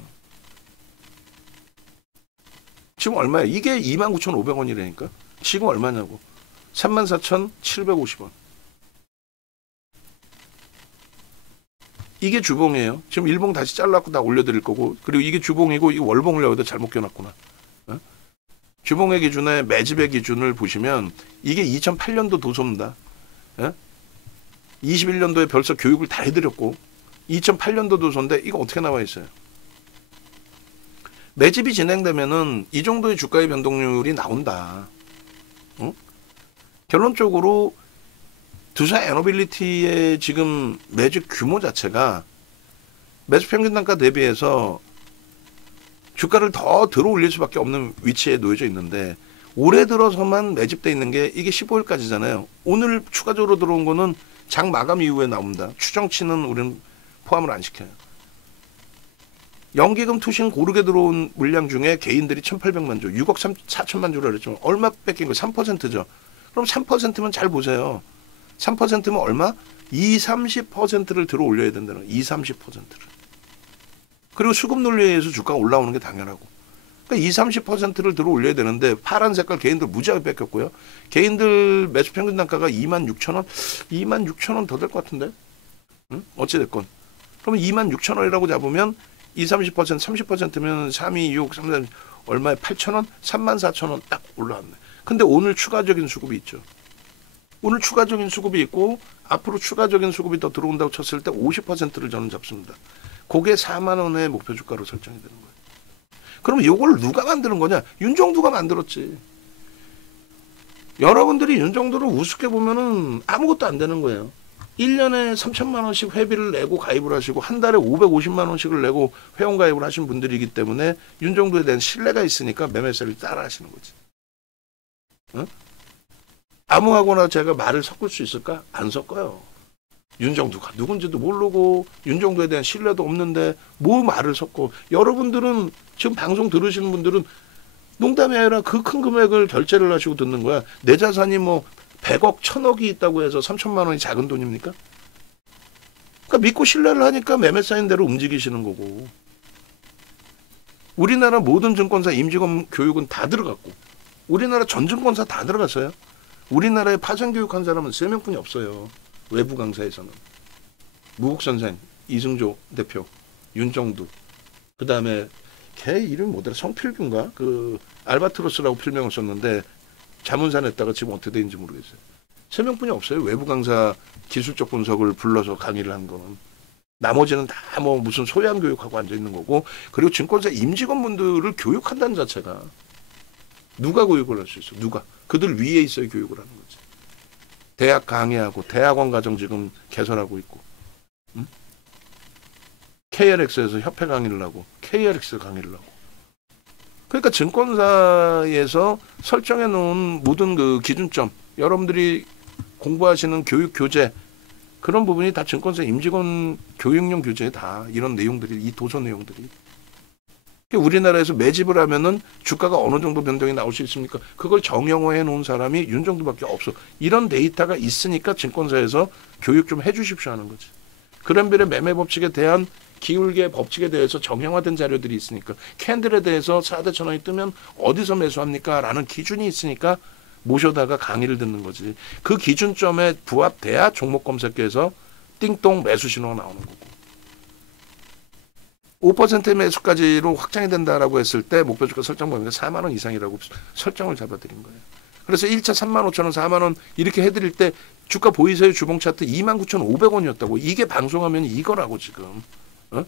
지금 얼마야? 이게 29,500원이라니까. 지금 얼마냐고. 34,750원. 이게 주봉이에요. 지금 일봉 다시 잘랐고 다 올려드릴 거고. 그리고 이게 주봉이고 이게 월봉을 여기다 잘못 껴놨구나. 주봉의 기준에 매집의 기준을 보시면 이게 2008년도 도소입니다. 21년도에 벌써 교육을 다 해드렸고 2008년도 도소인데 이거 어떻게 나와 있어요? 매집이 진행되면은 이 정도의 주가의 변동률이 나온다. 결론적으로 두산 에너빌리티의 지금 매집 규모 자체가 매수 평균 단가 대비해서 주가를 더 들어 올릴 수밖에 없는 위치에 놓여져 있는데 올해 들어서만 매집돼 있는 게 이게 15일까지잖아요. 오늘 추가적으로 들어온 거는 장 마감 이후에 나옵니다. 추정치는 우리는 포함을 안 시켜요. 연기금 투신 고르게 들어온 물량 중에 개인들이 1,800만 주, 6억 4천만 주라 그랬지만 얼마 뺏긴 거? 3%죠. 그럼 3%면 잘 보세요. 3%면 얼마? 20-30%를 들어 올려야 된다는 거예요. 20-30%를. 그리고 수급 논리에 의해서 주가가 올라오는 게 당연하고. 그러니까 20-30%를 들어 올려야 되는데 파란 색깔 개인들 무지하게 뺏겼고요. 개인들 매수 평균 단가가 26,000원? 26,000원 더 될 것 같은데? 어찌됐건. 그러면 26,000원이라고 잡으면 20-30%, 30%면 3, 2, 6, 3, 4, 얼마에 8,000원? 34,000원 딱 올라왔네. 근데 오늘 추가적인 수급이 있죠. 오늘 추가적인 수급이 있고 앞으로 추가적인 수급이 더 들어온다고 쳤을 때 50%를 저는 잡습니다. 그게 4만 원의 목표 주가로 설정이 되는 거예요. 그럼 이걸 누가 만드는 거냐? 윤정두가 만들었지. 여러분들이 윤정두를 우습게 보면은 아무것도 안 되는 거예요. 1년에 3천만 원씩 회비를 내고 가입을 하시고 한 달에 550만 원씩을 내고 회원 가입을 하신 분들이기 때문에 윤정두에 대한 신뢰가 있으니까 매매세를 따라 하시는 거지. 어? 아무하고나 제가 말을 섞을 수 있을까? 안 섞어요. 윤정두가 누군지도 모르고 윤정두에 대한 신뢰도 없는데 뭐 말을 섞고. 여러분들은 지금 방송 들으시는 분들은 농담이 아니라 그 큰 금액을 결제를 하시고 듣는 거야. 내 자산이 뭐 100억, 1000억이 있다고 해서 3천만 원이 작은 돈입니까? 그러니까 믿고 신뢰를 하니까 매매 사인 대로 움직이시는 거고. 우리나라 모든 증권사 임직원 교육은 다 들어갔고, 우리나라 전 증권사 다 들어갔어요. 우리나라에 파생 교육한 사람은 3명뿐이 없어요. 외부 강사에서는. 무국선생, 이승조 대표, 윤정두, 그 다음에 걔 이름이 뭐더라? 성필규인가? 그 알바트로스라고 필명을 썼는데 자문사 냈다가 지금 어떻게 되는지 모르겠어요. 3명뿐이 없어요. 외부 강사 기술적 분석을 불러서 강의를 한 거는. 나머지는 다 뭐 무슨 소양 교육하고 앉아 있는 거고. 그리고 증권사 임직원분들을 교육한다는 자체가 누가 교육을 할 수 있어? 누가? 그들 위에 있어야 교육을 하는 거지. 대학 강의하고 대학원 과정 지금 개설하고 있고, 응? KLX에서 협회 강의를 하고 KLX 강의를 하고. 그러니까 증권사에서 설정해 놓은 모든 그 기준점, 여러분들이 공부하시는 교육 교재, 그런 부분이 다 증권사 임직원 교육용 교재에 다 이런 내용들이, 이 도서 내용들이. 우리나라에서 매집을 하면은 주가가 어느 정도 변동이 나올 수 있습니까? 그걸 정형화해 놓은 사람이 윤정두밖에 없어. 이런 데이터가 있으니까 증권사에서 교육 좀 해주십시오 하는 거지. 그랜벨의 매매 법칙에 대한 기울기의 법칙에 대해서 정형화된 자료들이 있으니까. 캔들에 대해서 4대 천원이 뜨면 어디서 매수합니까? 라는 기준이 있으니까 모셔다가 강의를 듣는 거지. 그 기준점에 부합돼야 종목 검색해서 띵동 매수 신호가 나오는 거고. 5%의 매수까지로 확장이 된다라고 했을 때 목표 주가 설정 범위가 4만 원 이상이라고 설정을 잡아드린 거예요. 그래서 1차 3만 5천 원, 4만 원 이렇게 해드릴 때 주가 보이세요? 주봉 차트 29,500원이었다고. 이게 방송하면 이거라고 지금. 어?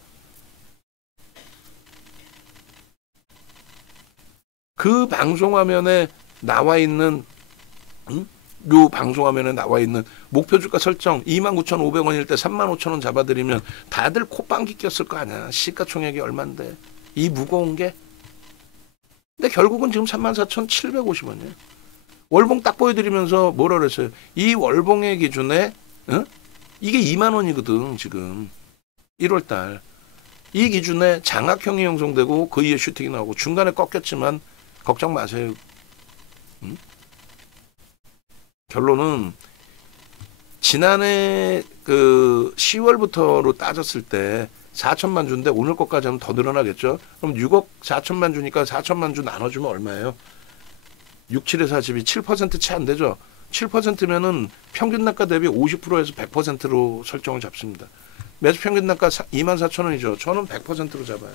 그 방송화면에 나와 있는, 요 방송화면에 나와 있는 목표 주가 설정 29,500원일 때 35,000원 잡아드리면 다들 콧방귀 꼈을 거 아니야. 시가총액이 얼만데 이 무거운 게. 근데 결국은 지금 34,750원이에요. 월봉 딱 보여드리면서 뭐라 그랬어요? 이 월봉의 기준에 이게 2만 원이거든 지금 1월달. 이 기준에 장악형이 형성되고 그 이후에 슈팅이 나오고 중간에 꺾였지만 걱정 마세요. 결론은 지난해 그 10월부터로 따졌을 때 4천만 주인데 오늘 것까지 하면 더 늘어나겠죠. 그럼 6억 4천만 주니까 4천만 주 나눠주면 얼마예요? 6, 7에 40이 7% 채 안 되죠. 7%면은 평균 단가 대비 50%에서 100%로 설정을 잡습니다. 매수 평균 단가 24,000원이죠. 저는 100%로 잡아요.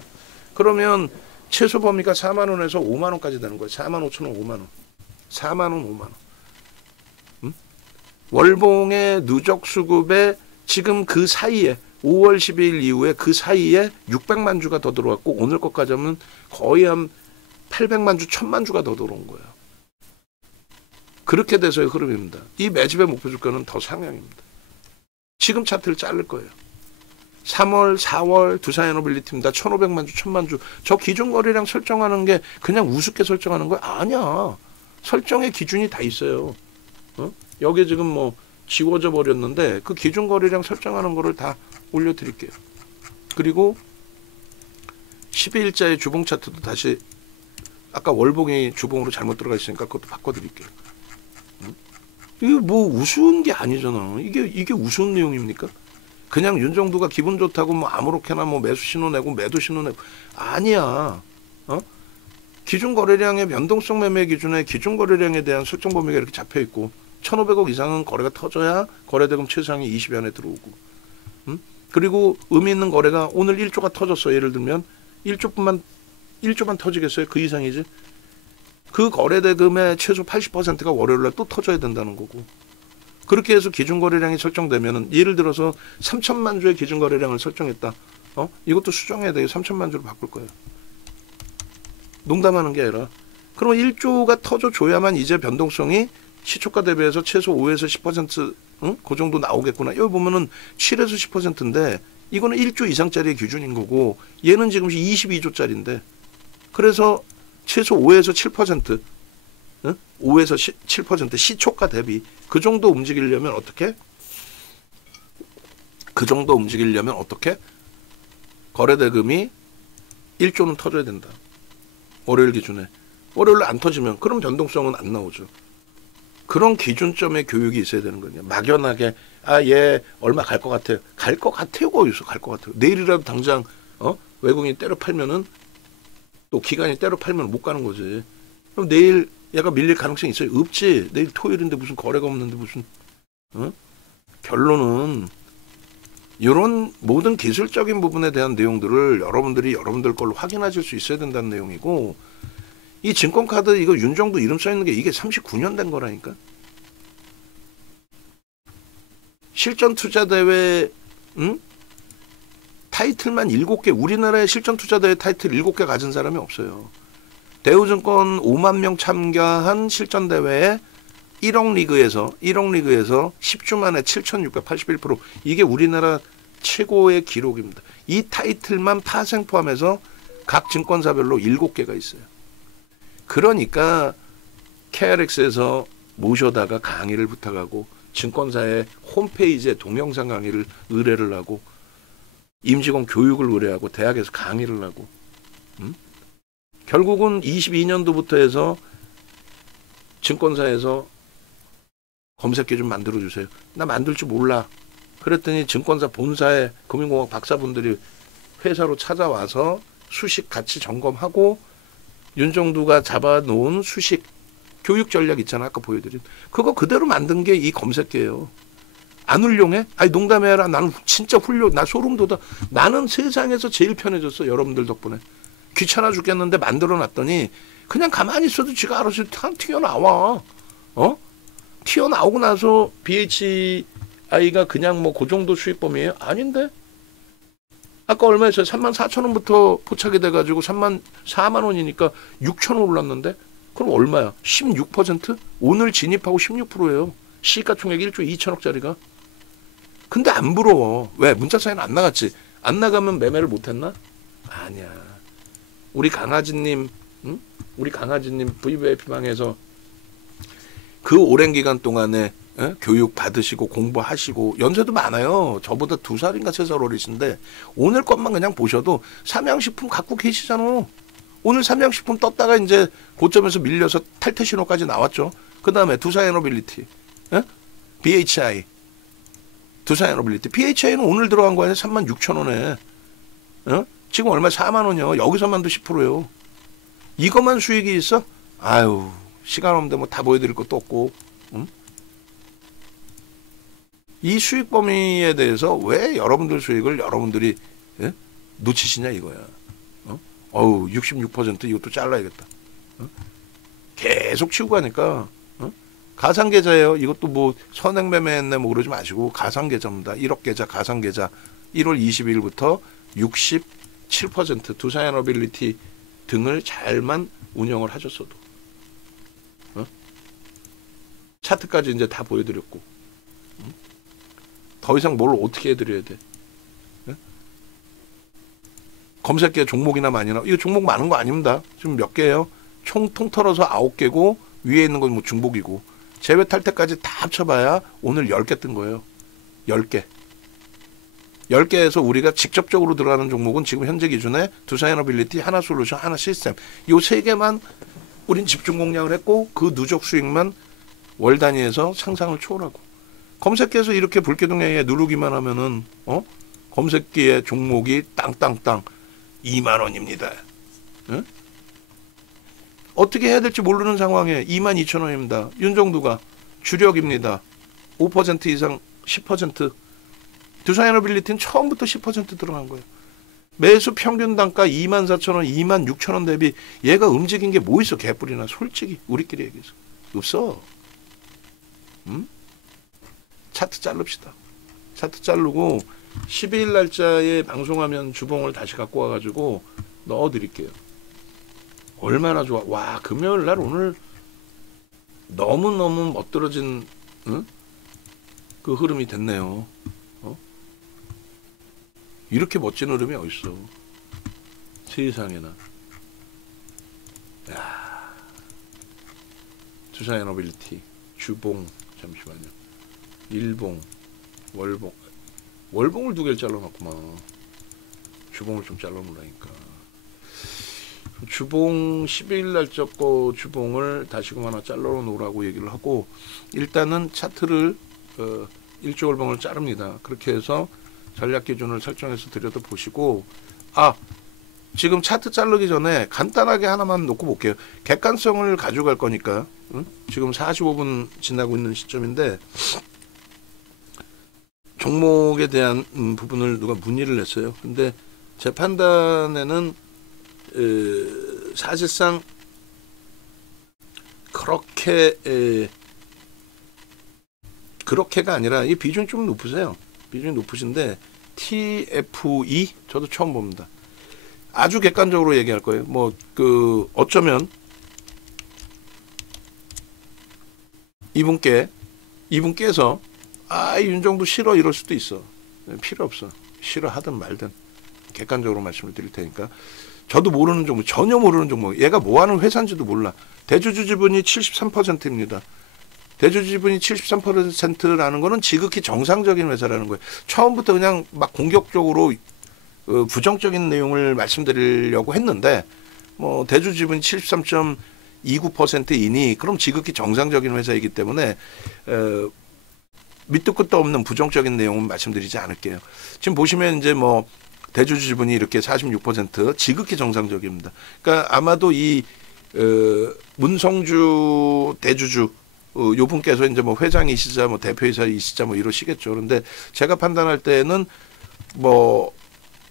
그러면 최소 범위가 4만 원에서 5만 원까지 되는 거예요. 4만 5천 원, 5만 원. 4만 원, 5만 원. 월봉의 누적 수급에 지금 그 사이에 5월 12일 이후에 그 사이에 600만 주가 더 들어왔고 오늘 것까지 하면 거의 한 800만 주, 1000만 주가 더 들어온 거예요. 그렇게 돼서의 흐름입니다. 이 매집의 목표 주가는 더 상향입니다. 지금 차트를 자를 거예요. 3월, 4월 두산에너빌리티입니다. 1,500만 주, 1,000만 주. 저 기준 거래량 설정하는 게 그냥 우습게 설정하는 거 아니야. 설정의 기준이 다 있어요. 여기 지금 뭐 지워져 버렸는데 그 기준 거래량 설정하는 거를 다 올려드릴게요. 그리고 12일자의 주봉 차트도 다시 아까 월봉이 주봉으로 잘못 들어가 있으니까 그것도 바꿔드릴게요. 이게 뭐 우스운 게 아니잖아. 이게 우스운 내용입니까? 그냥 윤정두가 기분 좋다고 뭐 아무렇게나 뭐 매수 신호 내고 매도 신호 내고 아니야. 기준 거래량의 변동성 매매 기준에 기준 거래량에 대한 설정 범위가 이렇게 잡혀 있고 1,500억 이상은 거래가 터져야 거래대금 최상위 20위 안에 들어오고. 그리고 의미 있는 거래가 오늘 1조가 터졌어. 예를 들면 1조만 터지겠어요? 그 이상이지. 그 거래대금의 최소 80%가 월요일날 또 터져야 된다는 거고. 그렇게 해서 기준 거래량이 설정되면은 예를 들어서 3천만 주의 기준 거래량을 설정했다. 이것도 수정해야 돼요. 3천만 주로 바꿀 거예요. 농담하는 게 아니라. 그러면 1조가 터져줘야만 이제 변동성이 시초가 대비해서 최소 5에서 10% 그 정도 나오겠구나. 여기 보면은 7에서 10%인데 이거는 1조 이상짜리의 기준인 거고 얘는 지금 22조짜리인데 그래서 최소 5에서 7% 응? 5에서 7% 시초가 대비 그 정도 움직이려면 어떻게? 그 정도 움직이려면 어떻게? 거래대금이 1조는 터져야 된다. 월요일 기준에. 월요일 안 터지면 그럼 변동성은 안 나오죠. 그런 기준점의 교육이 있어야 되는 거냐. 막연하게 얘 얼마 갈 것 같아요. 갈 것 같아요. 어디서 갈 것 같아요. 내일이라도 당장 외국인이 때려 팔면은 또 기관이 때려 팔면 못 가는 거지. 그럼 내일 얘가 밀릴 가능성이 있어요? 없지. 내일 토요일인데 무슨 거래가 없는데 무슨 결론은 이런 모든 기술적인 부분에 대한 내용들을 여러분들이 여러분들 걸로 확인하실 수 있어야 된다는 내용이고, 이 증권카드 이거 윤정도 이름 써 있는 게 이게 39년 된 거라니까. 실전투자대회 타이틀만 7개, 우리나라의 실전투자대회 타이틀 7개 가진 사람이 없어요. 대우증권 5만 명 참가한 실전대회에 1억 리그에서 10주 만에 7,681%, 이게 우리나라 최고의 기록입니다. 이 타이틀만 파생 포함해서 각 증권사별로 7개가 있어요. 그러니까 KRX에서 모셔다가 강의를 부탁하고 증권사의 홈페이지에 동영상 강의를 의뢰를 하고 임직원 교육을 의뢰하고 대학에서 강의를 하고 결국은 22년도부터 해서 증권사에서 검색기 좀 만들어주세요. 나 만들 줄 몰라. 그랬더니 증권사 본사의 금융공학 박사분들이 회사로 찾아와서 수식 같이 점검하고 윤정두가 잡아놓은 수식 교육 전략 있잖아. 아까 보여드린. 그거 그대로 만든 게 이 검색기예요. 안 훌륭해? 아니 농담해라. 나는 진짜 나 소름 돋아. 나는 세상에서 제일 편해졌어. 여러분들 덕분에. 귀찮아 죽겠는데 만들어놨더니 그냥 가만히 있어도 지가 알아서 튀어나와. 튀어나오고 나서 BHI가 그냥 뭐 그 정도 수익범위예요? 아닌데? 아까 얼마였어요? 34,000원부터 포착이 돼가지고 4만 원이니까 6,000원 올랐는데? 그럼 얼마야? 16%? 오늘 진입하고 16%예요. 시가총액 1조 2천억짜리가. 근데 안 부러워. 왜? 문자 사이는 안 나갔지. 안 나가면 매매를 못했나? 아니야. 우리 강아지님, 우리 강아지님 VVIP방에서 그 오랜 기간 동안에 교육 받으시고 공부하시고 연세도 많아요. 저보다 2살인가 3살 어리신데 오늘 것만 그냥 보셔도 삼양식품 갖고 계시잖아. 오늘 삼양식품 떴다가 이제 고점에서 밀려서 탈퇴 신호까지 나왔죠. 그 다음에 두사에너빌리티, BHI, 두사에너빌리티. BHI는 오늘 들어간 거 아니야? 36,000원에. 지금 얼마? 4만 원이요. 여기서만도 10%요. 이것만 수익이 있어? 아유, 시간 없는데 뭐 다 보여드릴 것도 없고. 이 수익 범위에 대해서 왜 여러분들 수익을 여러분들이 놓치시냐 이거야. 66% 이것도 잘라야겠다. 계속 치고 가니까 가상계좌예요. 이것도 뭐 선행매매했네 뭐 그러지 마시고 가상계좌입니다. 1억 계좌 가상계좌 1월 22일부터 67% 두사에너빌리티 등을 잘만 운영을 하셨어도 차트까지 이제 다 보여드렸고 더 이상 뭘 어떻게 해드려야 돼? 검색기에 종목이나 많이나 이거 종목 많은 거 아닙니다. 지금 몇 개예요? 총 통틀어서 9개고 위에 있는 건 뭐 중복이고 제외 탈퇴까지 다 합쳐봐야 오늘 10개 뜬 거예요. 10개. 10개에서 우리가 직접적으로 들어가는 종목은 지금 현재 기준에 두사에너빌리티, 하나솔루션, 하나시스템 이 3개만 우린 집중 공략을 했고 그 누적 수익만 월 단위에서 상상을 초월하고 검색기에서 이렇게 불쾌동향에 누르기만 하면은 검색기에 종목이 땅땅땅 2만 원입니다. 어떻게 해야 될지 모르는 상황에 22,000원입니다. 윤정두가 주력입니다. 5% 이상 10%. 두사에너빌리티는 처음부터 10% 들어간 거예요. 매수 평균 단가 24,000원, 26,000원 대비 얘가 움직인 게 뭐 있어? 개뿔이나 솔직히 우리끼리 얘기해서. 없어. 차트 자릅시다. 차트 자르고 12일 날짜에 방송하면 주봉을 다시 갖고 와가지고 넣어드릴게요. 얼마나 좋아. 와, 금요일 날 오늘 너무너무 멋들어진 그 흐름이 됐네요. 이렇게 멋진 흐름이 어딨어. 세상에나. 야. 두산에너빌리티, 주봉, 잠시만요. 일봉, 월봉. 월봉을 두 개를 잘라놨구만. 주봉을 좀 잘라놓으라니까. 주봉 12일 날짜 거 주봉을 다시금 하나 잘라 놓으라고 얘기를 하고, 일단은 차트를 1조 월봉을 자릅니다. 그렇게 해서 전략 기준을 설정해서 들여다보시고, 지금 차트 자르기 전에 간단하게 하나만 놓고 볼게요. 객관성을 가져갈 거니까. 지금 45분 지나고 있는 시점인데, 종목에 대한 부분을 누가 문의를 했어요. 근데 제 판단에는 사실상 그렇게가 아니라 이 비중이 좀 높으세요. 비중이 높으신데 TFE 저도 처음 봅니다. 아주 객관적으로 얘기할 거예요. 뭐 어쩌면 이분께서 윤정도 싫어 이럴 수도 있어. 필요 없어. 싫어하든 말든 객관적으로 말씀을 드릴 테니까. 저도 모르는 종목, 전혀 모르는 종목. 얘가 뭐 하는 회사인지도 몰라. 대주주 지분이 73%입니다. 대주주 지분이 73%라는 거는 지극히 정상적인 회사라는 거예요. 처음부터 그냥 막 공격적으로 부정적인 내용을 말씀드리려고 했는데, 뭐 대주 지분이 73.29%이니 그럼 지극히 정상적인 회사이기 때문에 밑도 끝도 없는 부정적인 내용은 말씀드리지 않을게요. 지금 보시면 이제 뭐 대주주 지분이 이렇게 46% 지극히 정상적입니다. 그러니까 아마도 이 문성주 대주주 요 분께서 이제 뭐 회장이시자 뭐 대표이사이시자 뭐 이러시겠죠. 그런데 제가 판단할 때는 뭐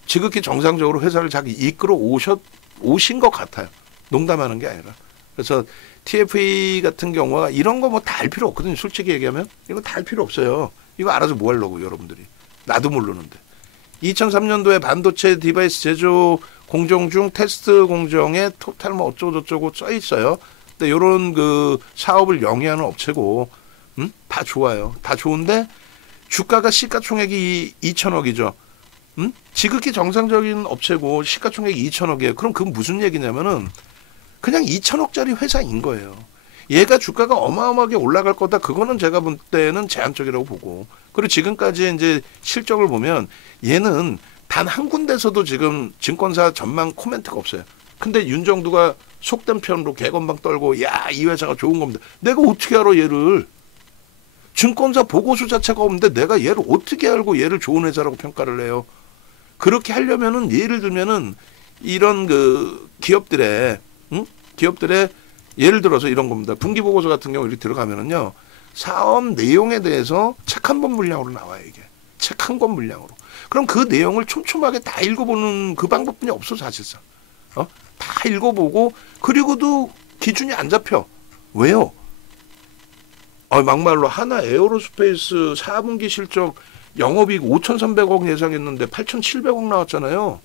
지극히 정상적으로 회사를 자기 이끌어 오신 것 같아요. 농담하는 게 아니라. 그래서 TFE 같은 경우가 이런 거 뭐 다 할 필요 없거든요. 솔직히 얘기하면 이거 다 할 필요 없어요. 이거 알아서 뭐 하려고 여러분들이. 나도 모르는데. 2003년도에 반도체 디바이스 제조 공정 중 테스트 공정에 토탈 뭐 어쩌고저쩌고 써 있어요. 근데 이런 사업을 영위하는 업체고, 다 좋아요. 다 좋은데 주가가 시가총액이 2천억이죠. 지극히 정상적인 업체고 시가총액이 2천억이에요. 그럼 그건 무슨 얘기냐면은 그냥 2천억짜리 회사인 거예요. 얘가 주가가 어마어마하게 올라갈 거다. 그거는 제가 볼 때는 제한적이라고 보고. 그리고 지금까지 이제 실적을 보면 얘는 단 한 군데서도 지금 증권사 전망 코멘트가 없어요. 근데 윤정두가 속된 편으로 개건방 떨고 이 회사가 좋은 겁니다. 내가 어떻게 알아 얘를. 증권사 보고서 자체가 없는데 내가 얘를 어떻게 알고 얘를 좋은 회사라고 평가를 해요. 그렇게 하려면은 예를 들면은 이런 기업들의 예를 들어서 이런 겁니다. 분기보고서 같은 경우 이렇게 들어가면은요. 사업 내용에 대해서 책 한 권 분량으로 나와요, 이게. 책 한 권 분량으로. 그럼 그 내용을 촘촘하게 다 읽어보는 그 방법뿐이 없어, 사실상. 다 읽어보고, 그리고도 기준이 안 잡혀. 왜요? 막말로 하나 에어로스페이스 4분기 실적 영업이익 5,300억 예상했는데 8,700억 나왔잖아요.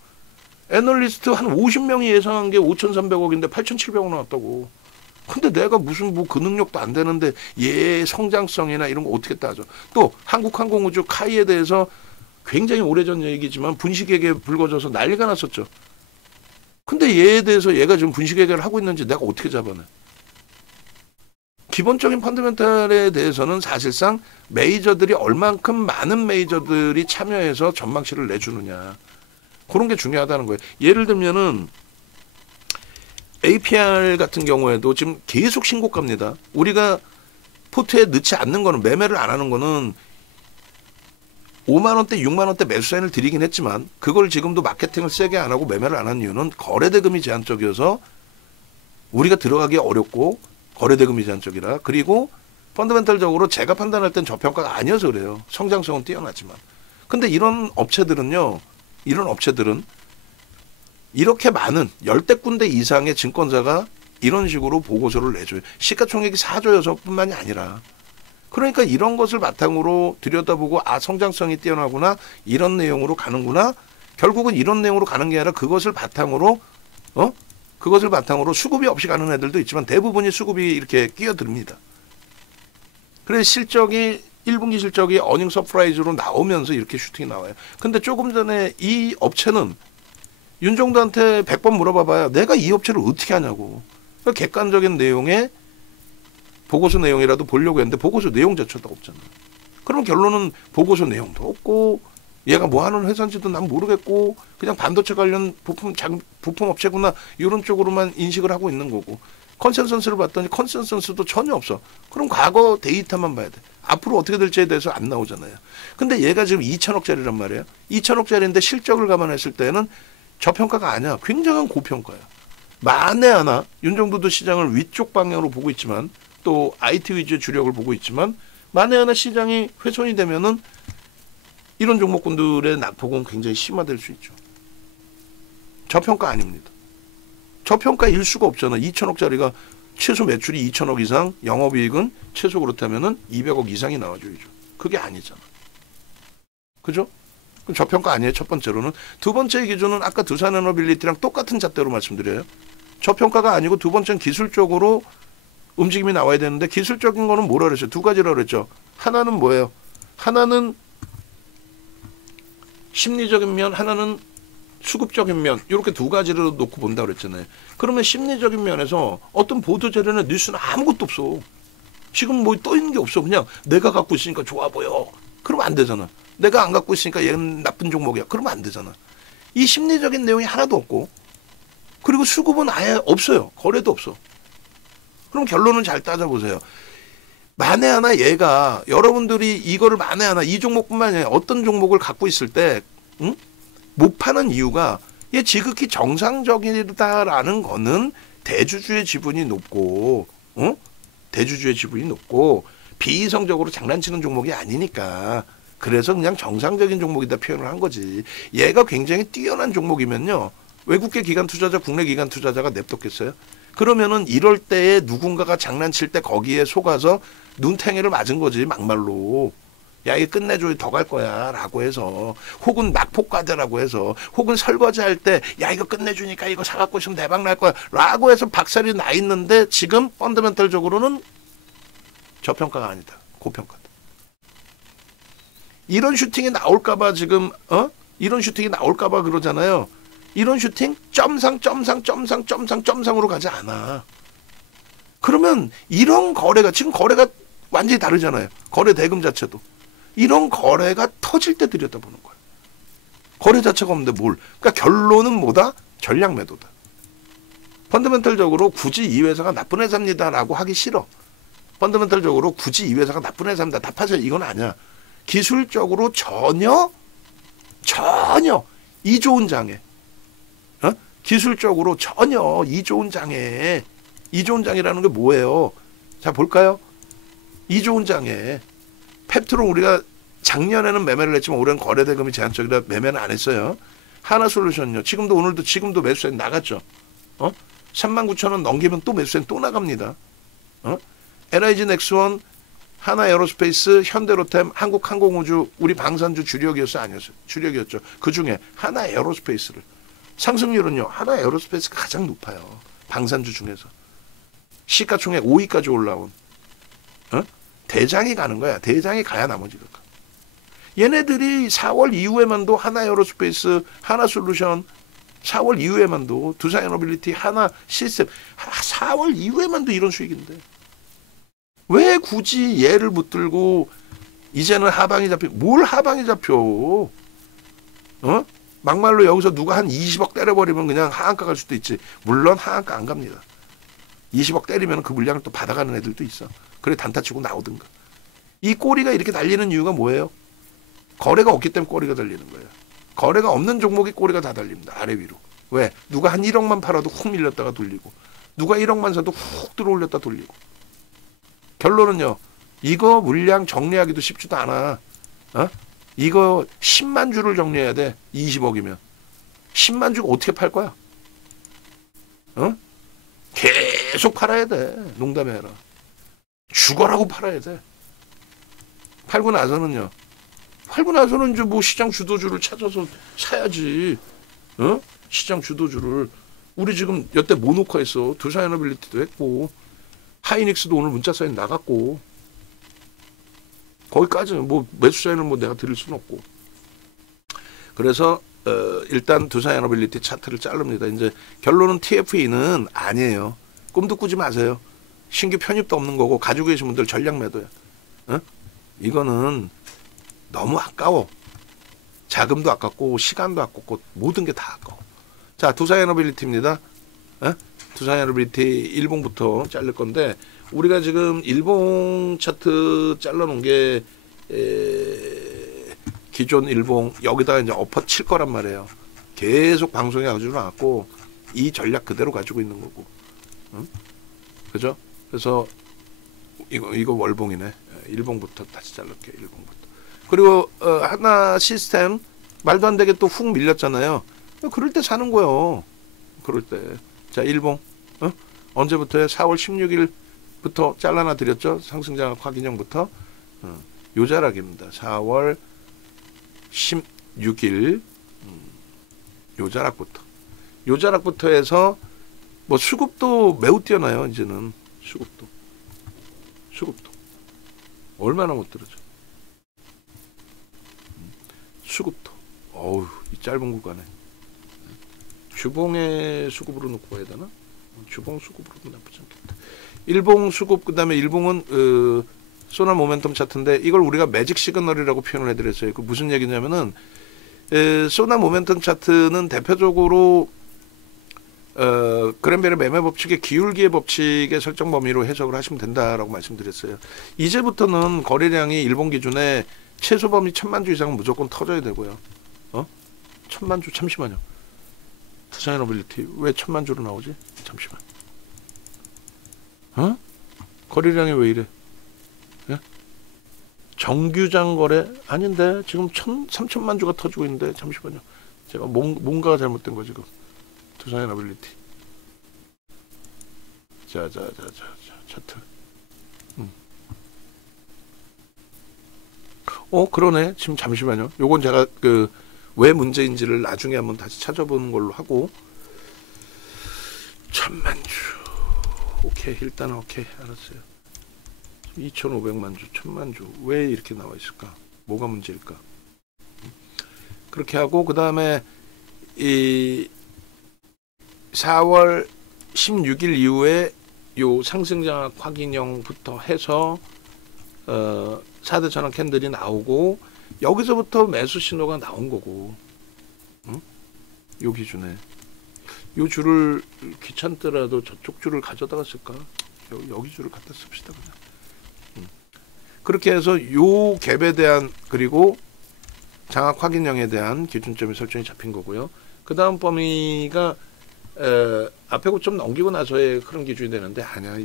애널리스트 한 50명이 예상한 게 5,300억인데 8,700억 나왔다고. 근데 내가 무슨 그 능력도 안 되는데 얘 성장성이나 이런 거 어떻게 따져. 또 한국항공우주 카이에 대해서 굉장히 오래전 얘기지만 분식회계 불거져서 난리가 났었죠. 근데 얘에 대해서 얘가 지금 분식회계를 하고 있는지 내가 어떻게 잡아내. 기본적인 펀더멘탈에 대해서는 사실상 메이저들이 얼만큼 많은 메이저들이 참여해서 전망치를 내주느냐. 그런 게 중요하다는 거예요. 예를 들면은 APR 같은 경우에도 지금 계속 신고가입니다. 우리가 포트에 넣지 않는 거는, 매매를 안 하는 거는 5만 원대, 6만 원대 매수 사인을 드리긴 했지만 그걸 지금도 마케팅을 세게 안 하고 매매를 안 하는 이유는 거래대금이 제한적이어서 우리가 들어가기 어렵고 거래대금이 제한적이라. 그리고 펀더멘탈적으로 제가 판단할 땐 저평가가 아니어서 그래요. 성장성은 뛰어나지만. 근데 이런 업체들은 이렇게 많은 10대 군데 이상의 증권사가 이런 식으로 보고서를 내줘요. 시가총액이 4조 6뿐만이 아니라. 그러니까 이런 것을 바탕으로 들여다보고 성장성이 뛰어나구나, 이런 내용으로 가는구나. 결국은 이런 내용으로 가는 게 아니라 그것을 바탕으로 수급이 없이 가는 애들도 있지만 대부분이 수급이 이렇게 끼어듭니다. 그래서 실적이 1분기 실적이 어닝 서프라이즈로 나오면서 이렇게 슈팅이 나와요. 근데 조금 전에 이 업체는 윤정두한테 100번 물어봐봐야 내가 이 업체를 어떻게 하냐고. 그러니까 객관적인 내용에 보고서 내용이라도 보려고 했는데 보고서 내용조차도 없잖아요. 그럼 결론은 보고서 내용도 없고 얘가 뭐 하는 회사인지도 난 모르겠고 그냥 반도체 관련 부품 업체구나 이런 쪽으로만 인식을 하고 있는 거고 컨센서스를 봤더니 컨센서스도 전혀 없어. 그럼 과거 데이터만 봐야 돼. 앞으로 어떻게 될지에 대해서 안 나오잖아요. 근데 얘가 지금 2천억짜리란 말이에요. 2천억짜리인데 실적을 감안했을 때는 저평가가 아니야. 굉장한 고평가야. 만에 하나 윤정도도 시장을 위쪽 방향으로 보고 있지만 또 IT 위주의 주력을 보고 있지만 만에 하나 시장이 훼손이 되면은 이런 종목군들의 낙폭은 굉장히 심화될 수 있죠. 저평가 아닙니다. 저평가일 수가 없잖아. 2천억짜리가 최소 매출이 2천억 이상, 영업이익은 최소 그렇다면은 200억 이상이 나와줘야죠. 그게 아니잖아. 그죠? 그럼 저평가 아니에요. 첫 번째로는. 두 번째 기준은 아까 두산에너빌리티랑 똑같은 잣대로 말씀드려요. 저평가가 아니고 두 번째는 기술적으로 움직임이 나와야 되는데 기술적인 거는 뭐라 그랬어요? 두 가지라 그랬죠. 하나는 뭐예요? 하나는 심리적인 면, 하나는 수급적인 면, 이렇게 두 가지를 놓고 본다고 그랬잖아요. 그러면 심리적인 면에서 어떤 보도 자료나 뉴스는 아무것도 없어. 지금 뭐 떠 있는 게 없어. 그냥 내가 갖고 있으니까 좋아 보여. 그러면 안 되잖아. 내가 안 갖고 있으니까 얘는 나쁜 종목이야. 그러면 안 되잖아. 이 심리적인 내용이 하나도 없고 그리고 수급은 아예 없어요. 거래도 없어. 그럼 결론은 잘 따져보세요. 만에 하나 얘가 여러분들이 이거를 만에 하나 이 종목뿐만 아니라 어떤 종목을 갖고 있을 때 못 파는 이유가 얘 지극히 정상적이다라는 거는 대주주의 지분이 높고 대주주의 지분이 높고 비이성적으로 장난치는 종목이 아니니까 그래서 그냥 정상적인 종목이다 표현을 한 거지. 얘가 굉장히 뛰어난 종목이면요. 외국계 기관 투자자, 국내 기관 투자자가 냅뒀겠어요? 그러면은 이럴 때에 누군가가 장난칠 때 거기에 속아서 눈탱이를 맞은 거지 막말로. 야 이게 끝내줘 더 갈 거야 라고 해서 혹은 낙폭과대라고 해서 혹은 설거지할 때 야 이거 끝내주니까 이거 사갖고 있으면 대박 날 거야 라고 해서 박살이 나 있는데 지금 펀더멘털적으로는 저평가가 아니다. 고평가다. 이런 슈팅이 나올까봐 지금 이런 슈팅이 나올까봐 그러잖아요. 이런 슈팅 점상으로 가지 않아. 그러면 이런 거래가 지금 거래가 완전히 다르잖아요. 거래 대금 자체도. 이런 거래가 터질 때 들여다보는 거예요. 거래 자체가 없는데 뭘. 그러니까 결론은 뭐다? 전략 매도다. 펀더멘털적으로 굳이 이 회사가 나쁜 회사입니다라고 하기 싫어. 펀더멘털적으로 굳이 이 회사가 나쁜 회사입니다. 답하세요. 이건 아니야. 기술적으로 전혀 이 좋은 장애. 기술적으로 전혀 이 좋은 장애. 이 좋은 장애라는 게 뭐예요? 자 볼까요? 이 좋은 장애. 펩트론 우리가 작년에는 매매를 했지만 올해는 거래 대금이 제한적이라 매매는 안 했어요. 하나솔루션요. 지금도 매수세 나갔죠. 39,000원 넘기면 또 매수세 또 나갑니다. LIG 넥스원, 하나에어로스페이스, 현대로템, 한국항공우주 우리 방산주 주력이었어요? 아니었어요? 주력이었죠. 그중에 하나에어로스페이스를. 상승률은요. 하나에어로스페이스가 가장 높아요. 방산주 중에서. 시가총액 5위까지 올라온. 대장이 가는 거야. 대장이 가야 나머지가 가. 얘네들이 4월 이후에만도 하나에어로스페이스, 하나솔루션 4월 이후에만도 두산에너빌리티, 하나시스템 4월 이후에만도 이런 수익인데 왜 굳이 얘를 붙들고 이제는 하방이 잡혀. 뭘 하방이 잡혀. 막말로 여기서 누가 한 20억 때려버리면 그냥 하한가 갈 수도 있지. 물론 하한가 안 갑니다. 20억 때리면 그 물량을 또 받아가는 애들도 있어. 그래 단타 치고 나오든가. 이 꼬리가 이렇게 달리는 이유가 뭐예요? 거래가 없기 때문에 꼬리가 달리는 거예요. 거래가 없는 종목이 꼬리가 다 달립니다. 아래 위로. 왜? 누가 한 1억만 팔아도 훅 밀렸다가 돌리고 누가 1억만 사도 훅 들어올렸다 돌리고. 결론은요. 이거 물량 정리하기도 쉽지도 않아. 이거 10만 주를 정리해야 돼. 20억이면. 10만 주가 어떻게 팔 거야? 계속 팔아야 돼. 농담이 아니라. 죽어라고 팔아야 돼. 팔고 나서는요. 팔고 나서는 이제 뭐 시장 주도주를 찾아서 사야지. 시장 주도주를. 우리 지금 여태 뭐 녹화했어. 두산에너빌리티도 했고 하이닉스도 오늘 문자 사인 나갔고 거기까지 뭐 매수 사인을 뭐 내가 드릴 수는 없고. 그래서 일단 두산에너빌리티 차트를 자릅니다. 이제 결론은 TFE는 아니에요. 꿈도 꾸지 마세요. 신규 편입도 없는 거고 가지고 계신 분들 전략 매도야. 어? 이거는 너무 아까워. 자금도 아깝고 시간도 아깝고 모든 게 다 아까워. 자, 두산에너빌리티입니다. 어? 두산에너빌리티 일봉부터 자를 건데 우리가 지금 일봉 차트 잘라놓은 게 기존 일봉 여기다가 이제 엎어 칠 거란 말이에요. 계속 방송에 가지고 나왔고 이 전략 그대로 가지고 있는 거고, 응? 그죠? 그래서 이거 월봉이네. 일봉부터 다시 잘랐게. 일봉부터. 그리고 하나 시스템 말도 안 되게 또 훅 밀렸잖아요. 그럴 때 사는 거요. 그럴 때. 자, 일봉. 어? 언제부터요? 4월 16일부터 잘라놔 드렸죠. 상승장악 확인형부터. 요자락입니다. 4월 16일 요자락부터. 요자락부터 해서 뭐 수급도 매우 뛰어나요. 이제는 수급도 얼마나 못 들어져. 수급도 어우 이 짧은 구간에 주봉의 수급으로 놓고 가야 되나? 주봉 수급으로도 나쁘지 않겠다. 일봉 수급 그다음에 일봉은 소나 모멘텀 차트인데 이걸 우리가 매직 시그널이라고 표현을 해드렸어요. 그 무슨 얘기냐면은 소나 모멘텀 차트는 대표적으로 그랜벨의 매매 법칙의 기울기의 법칙의 설정 범위로 해석을 하시면 된다라고 말씀드렸어요. 이제부터는 거래량이 일본 기준에 최소 범위 1000만 주 이상은 무조건 터져야 되고요. 1000만 주 잠시만요. 두산에너빌리티 왜 1000만 주로 나오지? 잠시만. 거래량이 왜 이래? 예? 정규장 거래 아닌데 지금 3000만 주가 터지고 있는데 잠시만요. 제가 뭔가가 잘못된 거 지금. 두산에너빌리티. 자, 차트. 그러네. 지금 잠시만요. 요건 제가 왜 문제인지를 나중에 한번 다시 찾아보는 걸로 하고. 1000만 주. 오케이. 일단 오케이. 알았어요. 2500만 주, 1000만 주. 왜 이렇게 나와 있을까? 뭐가 문제일까? 그렇게 하고 그다음에 이 4월 16일 이후에 요 상승장악 확인형부터 해서 4대 전환 캔들이 나오고 여기서부터 매수 신호가 나온 거고, 응? 요 기준에 요 줄을 귀찮더라도 저쪽 줄을 가져다가 쓸까? 여기 줄을 갖다 씁시다 그냥. 그렇게 해서 요 갭에 대한 그리고 장악 확인형에 대한 기준점이 설정이 잡힌 거고요. 그 다음 범위가 앞에 고점 넘기고 나서의 흐름 기준이 되는데 아니야.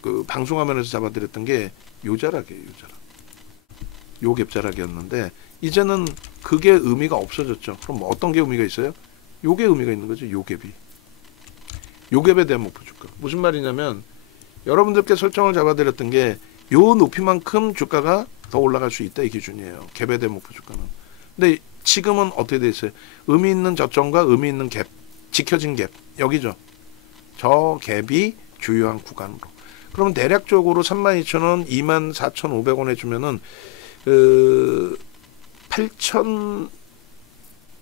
그 방송화면에서 잡아드렸던 게 요자락이에요. 요 갭자락이었는데 이제는 그게 의미가 없어졌죠. 그럼 뭐 어떤 게 의미가 있어요? 요게 의미가 있는 거죠. 요 갭이. 요 갭에 대한 목표 주가. 무슨 말이냐면 여러분들께 설정을 잡아드렸던 게 요 높이만큼 주가가 더 올라갈 수 있다 이 기준이에요. 갭에 대한 목표 주가는. 근데 지금은 어떻게 돼 있어요? 의미 있는 저점과 의미 있는 갭, 지켜진 갭 여기죠. 저 갭이 주요한 구간으로. 그러면 대략적으로 32,000원, 24,500원 해주면은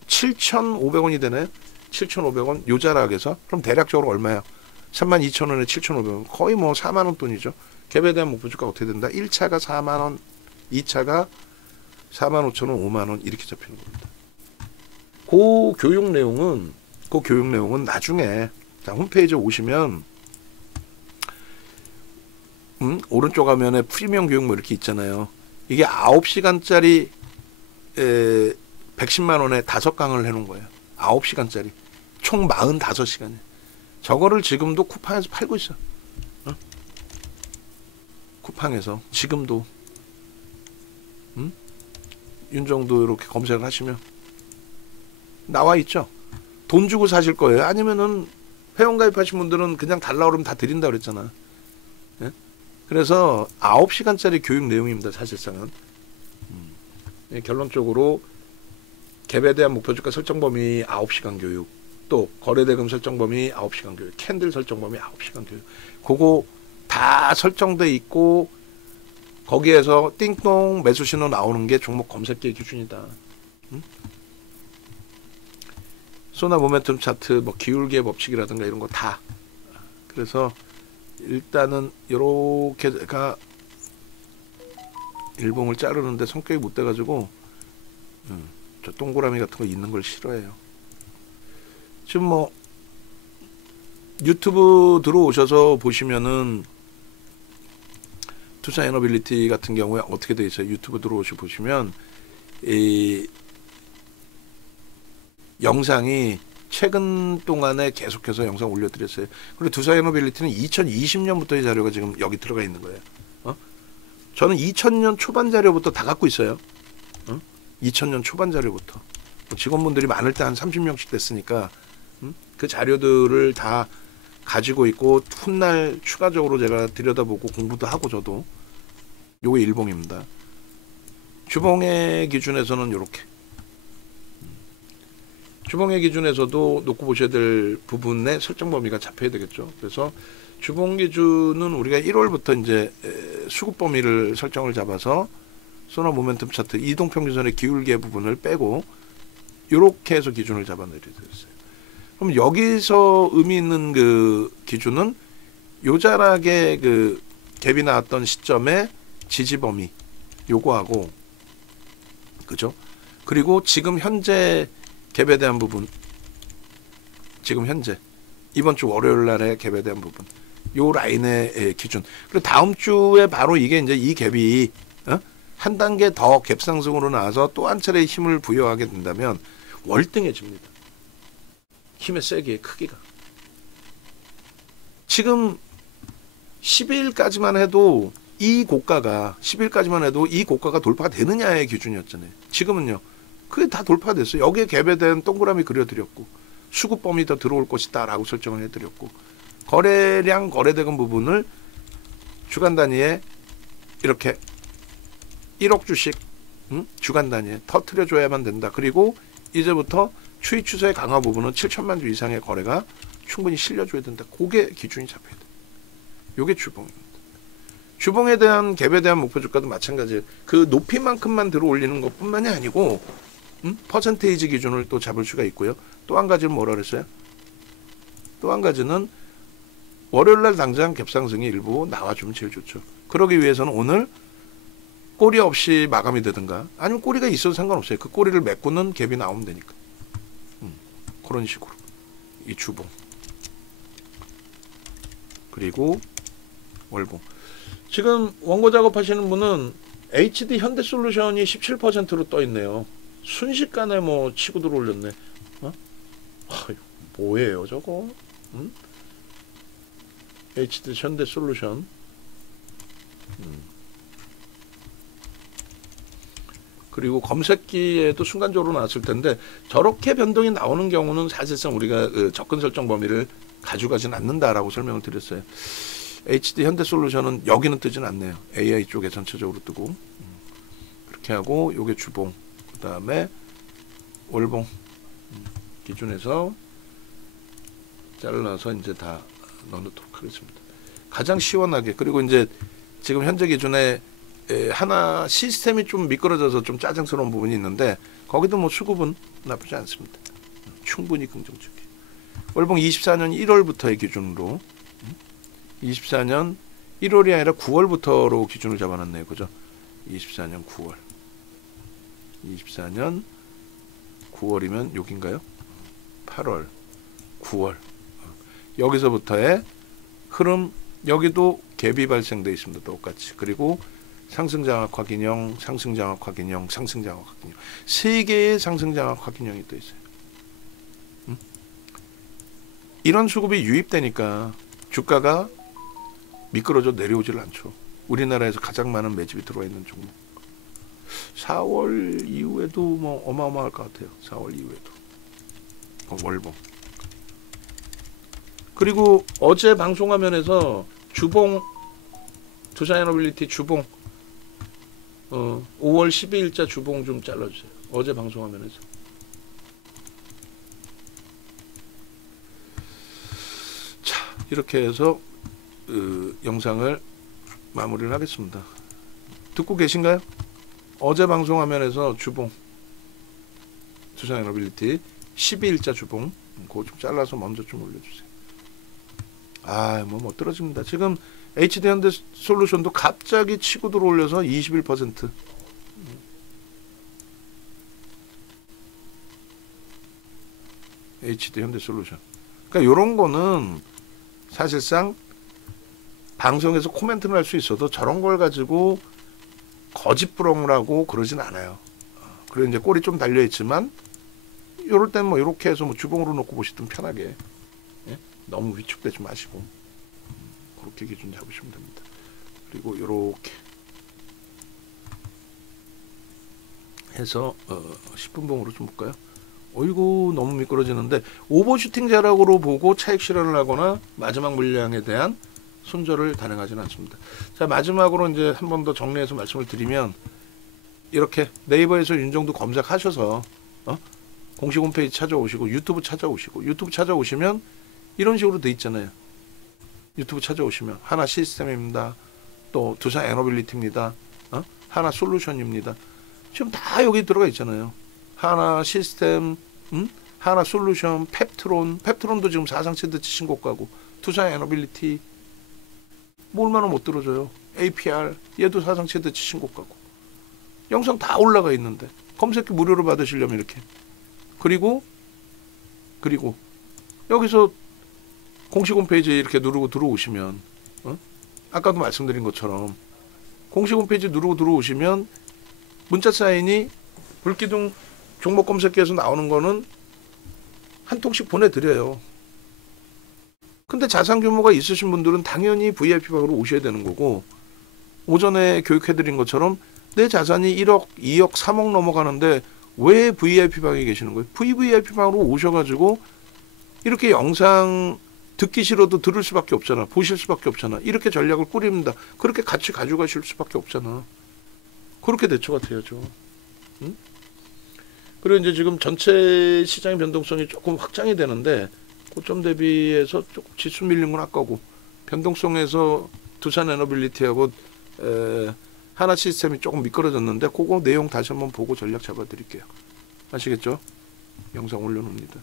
7,500원이 되네. 7,500원 요자락에서 그럼 대략적으로 얼마야? 32,000원에 7,500원 거의 뭐 4만원 돈이죠. 갭에 대한 목표 주가 어떻게 된다? 1차가 4만원, 2차가 45,000원, 5만원 이렇게 잡히는 겁니다. 그 교육 내용은 나중에 자, 홈페이지에 오시면 오른쪽 화면에 프리미엄 교육 뭐 이렇게 있잖아요. 이게 9시간짜리 110만 원에 5강을 해놓은 거예요. 9시간짜리 총 45시간이에요. 저거를 지금도 쿠팡에서 팔고 있어. 쿠팡에서 지금도 윤정도 이렇게 검색을 하시면 나와 있죠. 돈 주고 사실 거예요. 아니면은 회원 가입하신 분들은 그냥 달라 그러면 다 드린다 그랬잖아. 예? 그래서 9시간짜리 교육 내용입니다. 사실상은. 결론적으로 갭에 대한 목표 주가 설정 범위 9시간 교육, 또 거래대금 설정 범위 9시간 교육, 캔들 설정 범위 9시간 교육. 그거 다 설정돼 있고 거기에서 띵동 매수 신호 나오는 게 종목 검색기 기준이다. 소나 모멘텀 차트 뭐 기울기의 법칙이라든가 이런 거 다. 그래서 일단은 요렇게가 일봉을 자르는데 성격이 못 돼가지고 저 동그라미 같은 거 있는 걸 싫어해요. 지금 뭐 유튜브 들어오셔서 보시면은 투자에너빌리티 같은 경우에 어떻게 돼 있어요? 유튜브 들어오셔 보시면 이 영상이 최근 동안에 계속해서 영상 올려드렸어요. 그리고 투자에너빌리티는 2020년부터의 자료가 지금 여기 들어가 있는 거예요. 저는 2000년 초반 자료부터 다 갖고 있어요. 2000년 초반 자료부터. 직원분들이 많을 때 한 30명씩 됐으니까 그 자료들을 다 가지고 있고 훗날 추가적으로 제가 들여다보고 공부도 하고 저도 요게 일봉입니다. 주봉의 기준에서는 요렇게 주봉의 기준에서도 놓고 보셔야 될 부분의 설정 범위가 잡혀야 되겠죠. 그래서 주봉 기준은 우리가 1월부터 이제 수급 범위를 설정을 잡아서 소나 모멘텀 차트 이동평균선의 기울기 부분을 빼고 이렇게 해서 기준을 잡아내드렸어요. 그럼 여기서 의미 있는 그 기준은 요자락의 그 갭이 나왔던 시점의 지지 범위 요거하고 그죠? 그리고 지금 현재 갭에 대한 부분 지금 현재 이번 주 월요일 날의 갭에 대한 부분 요 라인의 기준 그리고 다음 주에 바로 이게 이제 이 갭이 한 단계 더 갭 상승으로 나와서 또 한 차례 힘을 부여하게 된다면 월등해집니다. 힘의 세기의 크기가 지금 12일까지만 해도 이 고가가 12일까지만 해도 이 고가가 돌파가 되느냐의 기준이었잖아요. 지금은요. 그게 다 돌파됐어요. 여기에 갭에 대한 동그라미 그려드렸고 수급 범위 더 들어올 것이다 라고 설정을 해드렸고 거래량 거래대금 부분을 주간 단위에 이렇게 1억 주씩 주간 단위에 터트려줘야만 된다. 그리고 이제부터 추이 추세의 강화 부분은 7천만 주 이상의 거래가 충분히 실려줘야 된다. 그게 기준이 잡혀야 돼. 요게 주봉입니다. 주봉에 대한 갭에 대한 목표 주가도 마찬가지예요. 그 높이만큼만 들어 올리는 것뿐만이 아니고 퍼센테이지 기준을 또 잡을 수가 있고요. 또 한 가지는 뭐라 그랬어요? 또 한 가지는 월요일날 당장 갭상승이 일부 나와주면 제일 좋죠. 그러기 위해서는 오늘 꼬리 없이 마감이 되든가 아니면 꼬리가 있어도 상관없어요. 그 꼬리를 메꾸는 갭이 나오면 되니까. 그런 식으로 이 주봉 그리고 월봉 지금 원고 작업하시는 분은 HD 현대솔루션이 17%로 떠 있네요. 순식간에 뭐 치고 들어올렸네. 뭐예요 저거? HD 현대솔루션 그리고 검색기에도 순간적으로 나왔을 텐데 저렇게 변동이 나오는 경우는 사실상 우리가 그 접근 설정 범위를 가져가진 않는다라고 설명을 드렸어요. HD 현대솔루션은 여기는 뜨진 않네요. AI 쪽에 전체적으로 뜨고 그렇게 하고 요게 주봉 그 다음에 월봉 기준에서 잘라서 이제 다 넣어놓도록 하겠습니다. 가장 시원하게 그리고 이제 지금 현재 기준에 하나 시스템이 좀 미끄러져서 좀 짜증스러운 부분이 있는데 거기도 뭐 수급은 나쁘지 않습니다. 충분히 긍정적이에요. 월봉 24년 1월부터의 기준으로 24년 1월이 아니라 9월부터로 기준을 잡아놨네요. 그죠? 24년 9월 24년 9월이면 여긴가요? 8월 9월 여기서부터의 흐름 여기도 갭이 발생되어 있습니다. 똑같이. 그리고 상승장악화 기능, 상승장악화 기능, 상승장악화 기능. 세 개의 상승장악화 기능이 또 있어요. 이런 수급이 유입되니까 주가가 미끄러져 내려오질 않죠. 우리나라에서 가장 많은 매집이 들어와 있는 종목. 4월 이후에도 뭐 어마어마할 것 같아요. 4월 이후에도. 월봉. 그리고 어제 방송화면에서 주봉 투자에너빌리티 주봉 5월 12일자 주봉 좀 잘라주세요. 어제 방송화면에서. 자 이렇게 해서 영상을 마무리를 하겠습니다. 듣고 계신가요? 어제 방송화면에서 주봉 투자에너빌리티 12일자 주봉 그거 좀 잘라서 먼저 좀 올려주세요. 못 떨어집니다. 지금 HD 현대 솔루션도 갑자기 치고 들어올려서 21%. HD 현대 솔루션. 그러니까 이런 거는 사실상 방송에서 코멘트는 할 수 있어도 저런 걸 가지고 거짓부렁이라고 그러진 않아요. 그리고 이제 꼬리 좀 달려 있지만 요럴 땐 뭐 이렇게 해서 뭐 주봉으로 놓고 보시든 편하게. 예? 너무 위축되지 마시고 그렇게 기준 잡으시면 됩니다. 그리고 요렇게 해서 10분 봉으로 좀 볼까요? 어이구 너무 미끄러지는데 오버슈팅 자락으로 보고 차익 실현을 하거나 마지막 물량에 대한 손절을 단행하지는 않습니다. 자, 마지막으로 이제 한 번 더 정리해서 말씀을 드리면 이렇게 네이버에서 윤정두 검색하셔서 공식 홈페이지 찾아오시고 유튜브 찾아오시면 이런 식으로 돼 있잖아요. 유튜브 찾아오시면 하나 시스템입니다. 또 두산 에너빌리티입니다. 하나 솔루션입니다. 지금 다 여기 들어가 있잖아요. 하나 시스템, 하나 솔루션, 펩트론도 지금 사상체드 신고가고, 두산 에너빌리티 뭐 얼마나 못 들어줘요. APR 얘도 사상체드 신고가고. 영상 다 올라가 있는데 검색기 무료로 받으시려면 이렇게. 그리고 여기서 공식 홈페이지에 이렇게 누르고 들어오시면 아까도 말씀드린 것처럼 공식 홈페이지 누르고 들어오시면 문자 사인이 불기둥 종목 검색기에서 나오는 거는 한 통씩 보내드려요. 근데 자산 규모가 있으신 분들은 당연히 VIP방으로 오셔야 되는 거고, 오전에 교육해드린 것처럼 내 자산이 1억, 2억, 3억 넘어가는데 왜 VIP방에 계시는 거예요? VVIP방으로 오셔가지고 이렇게 영상 듣기 싫어도 들을 수밖에 없잖아. 보실 수밖에 없잖아. 이렇게 전략을 꾸립니다. 그렇게 같이 가져가실 수밖에 없잖아. 그렇게 대처가 돼야죠. 응? 그리고 이제 지금 전체 시장의 변동성이 조금 확장이 되는데 고점 대비해서 조금 지수 밀린 건 아까고, 변동성에서 두산 에너빌리티하고 하나 시스템이 조금 미끄러졌는데 그거 내용 다시 한번 보고 전략 잡아드릴게요. 아시겠죠? 영상 올려놓습니다.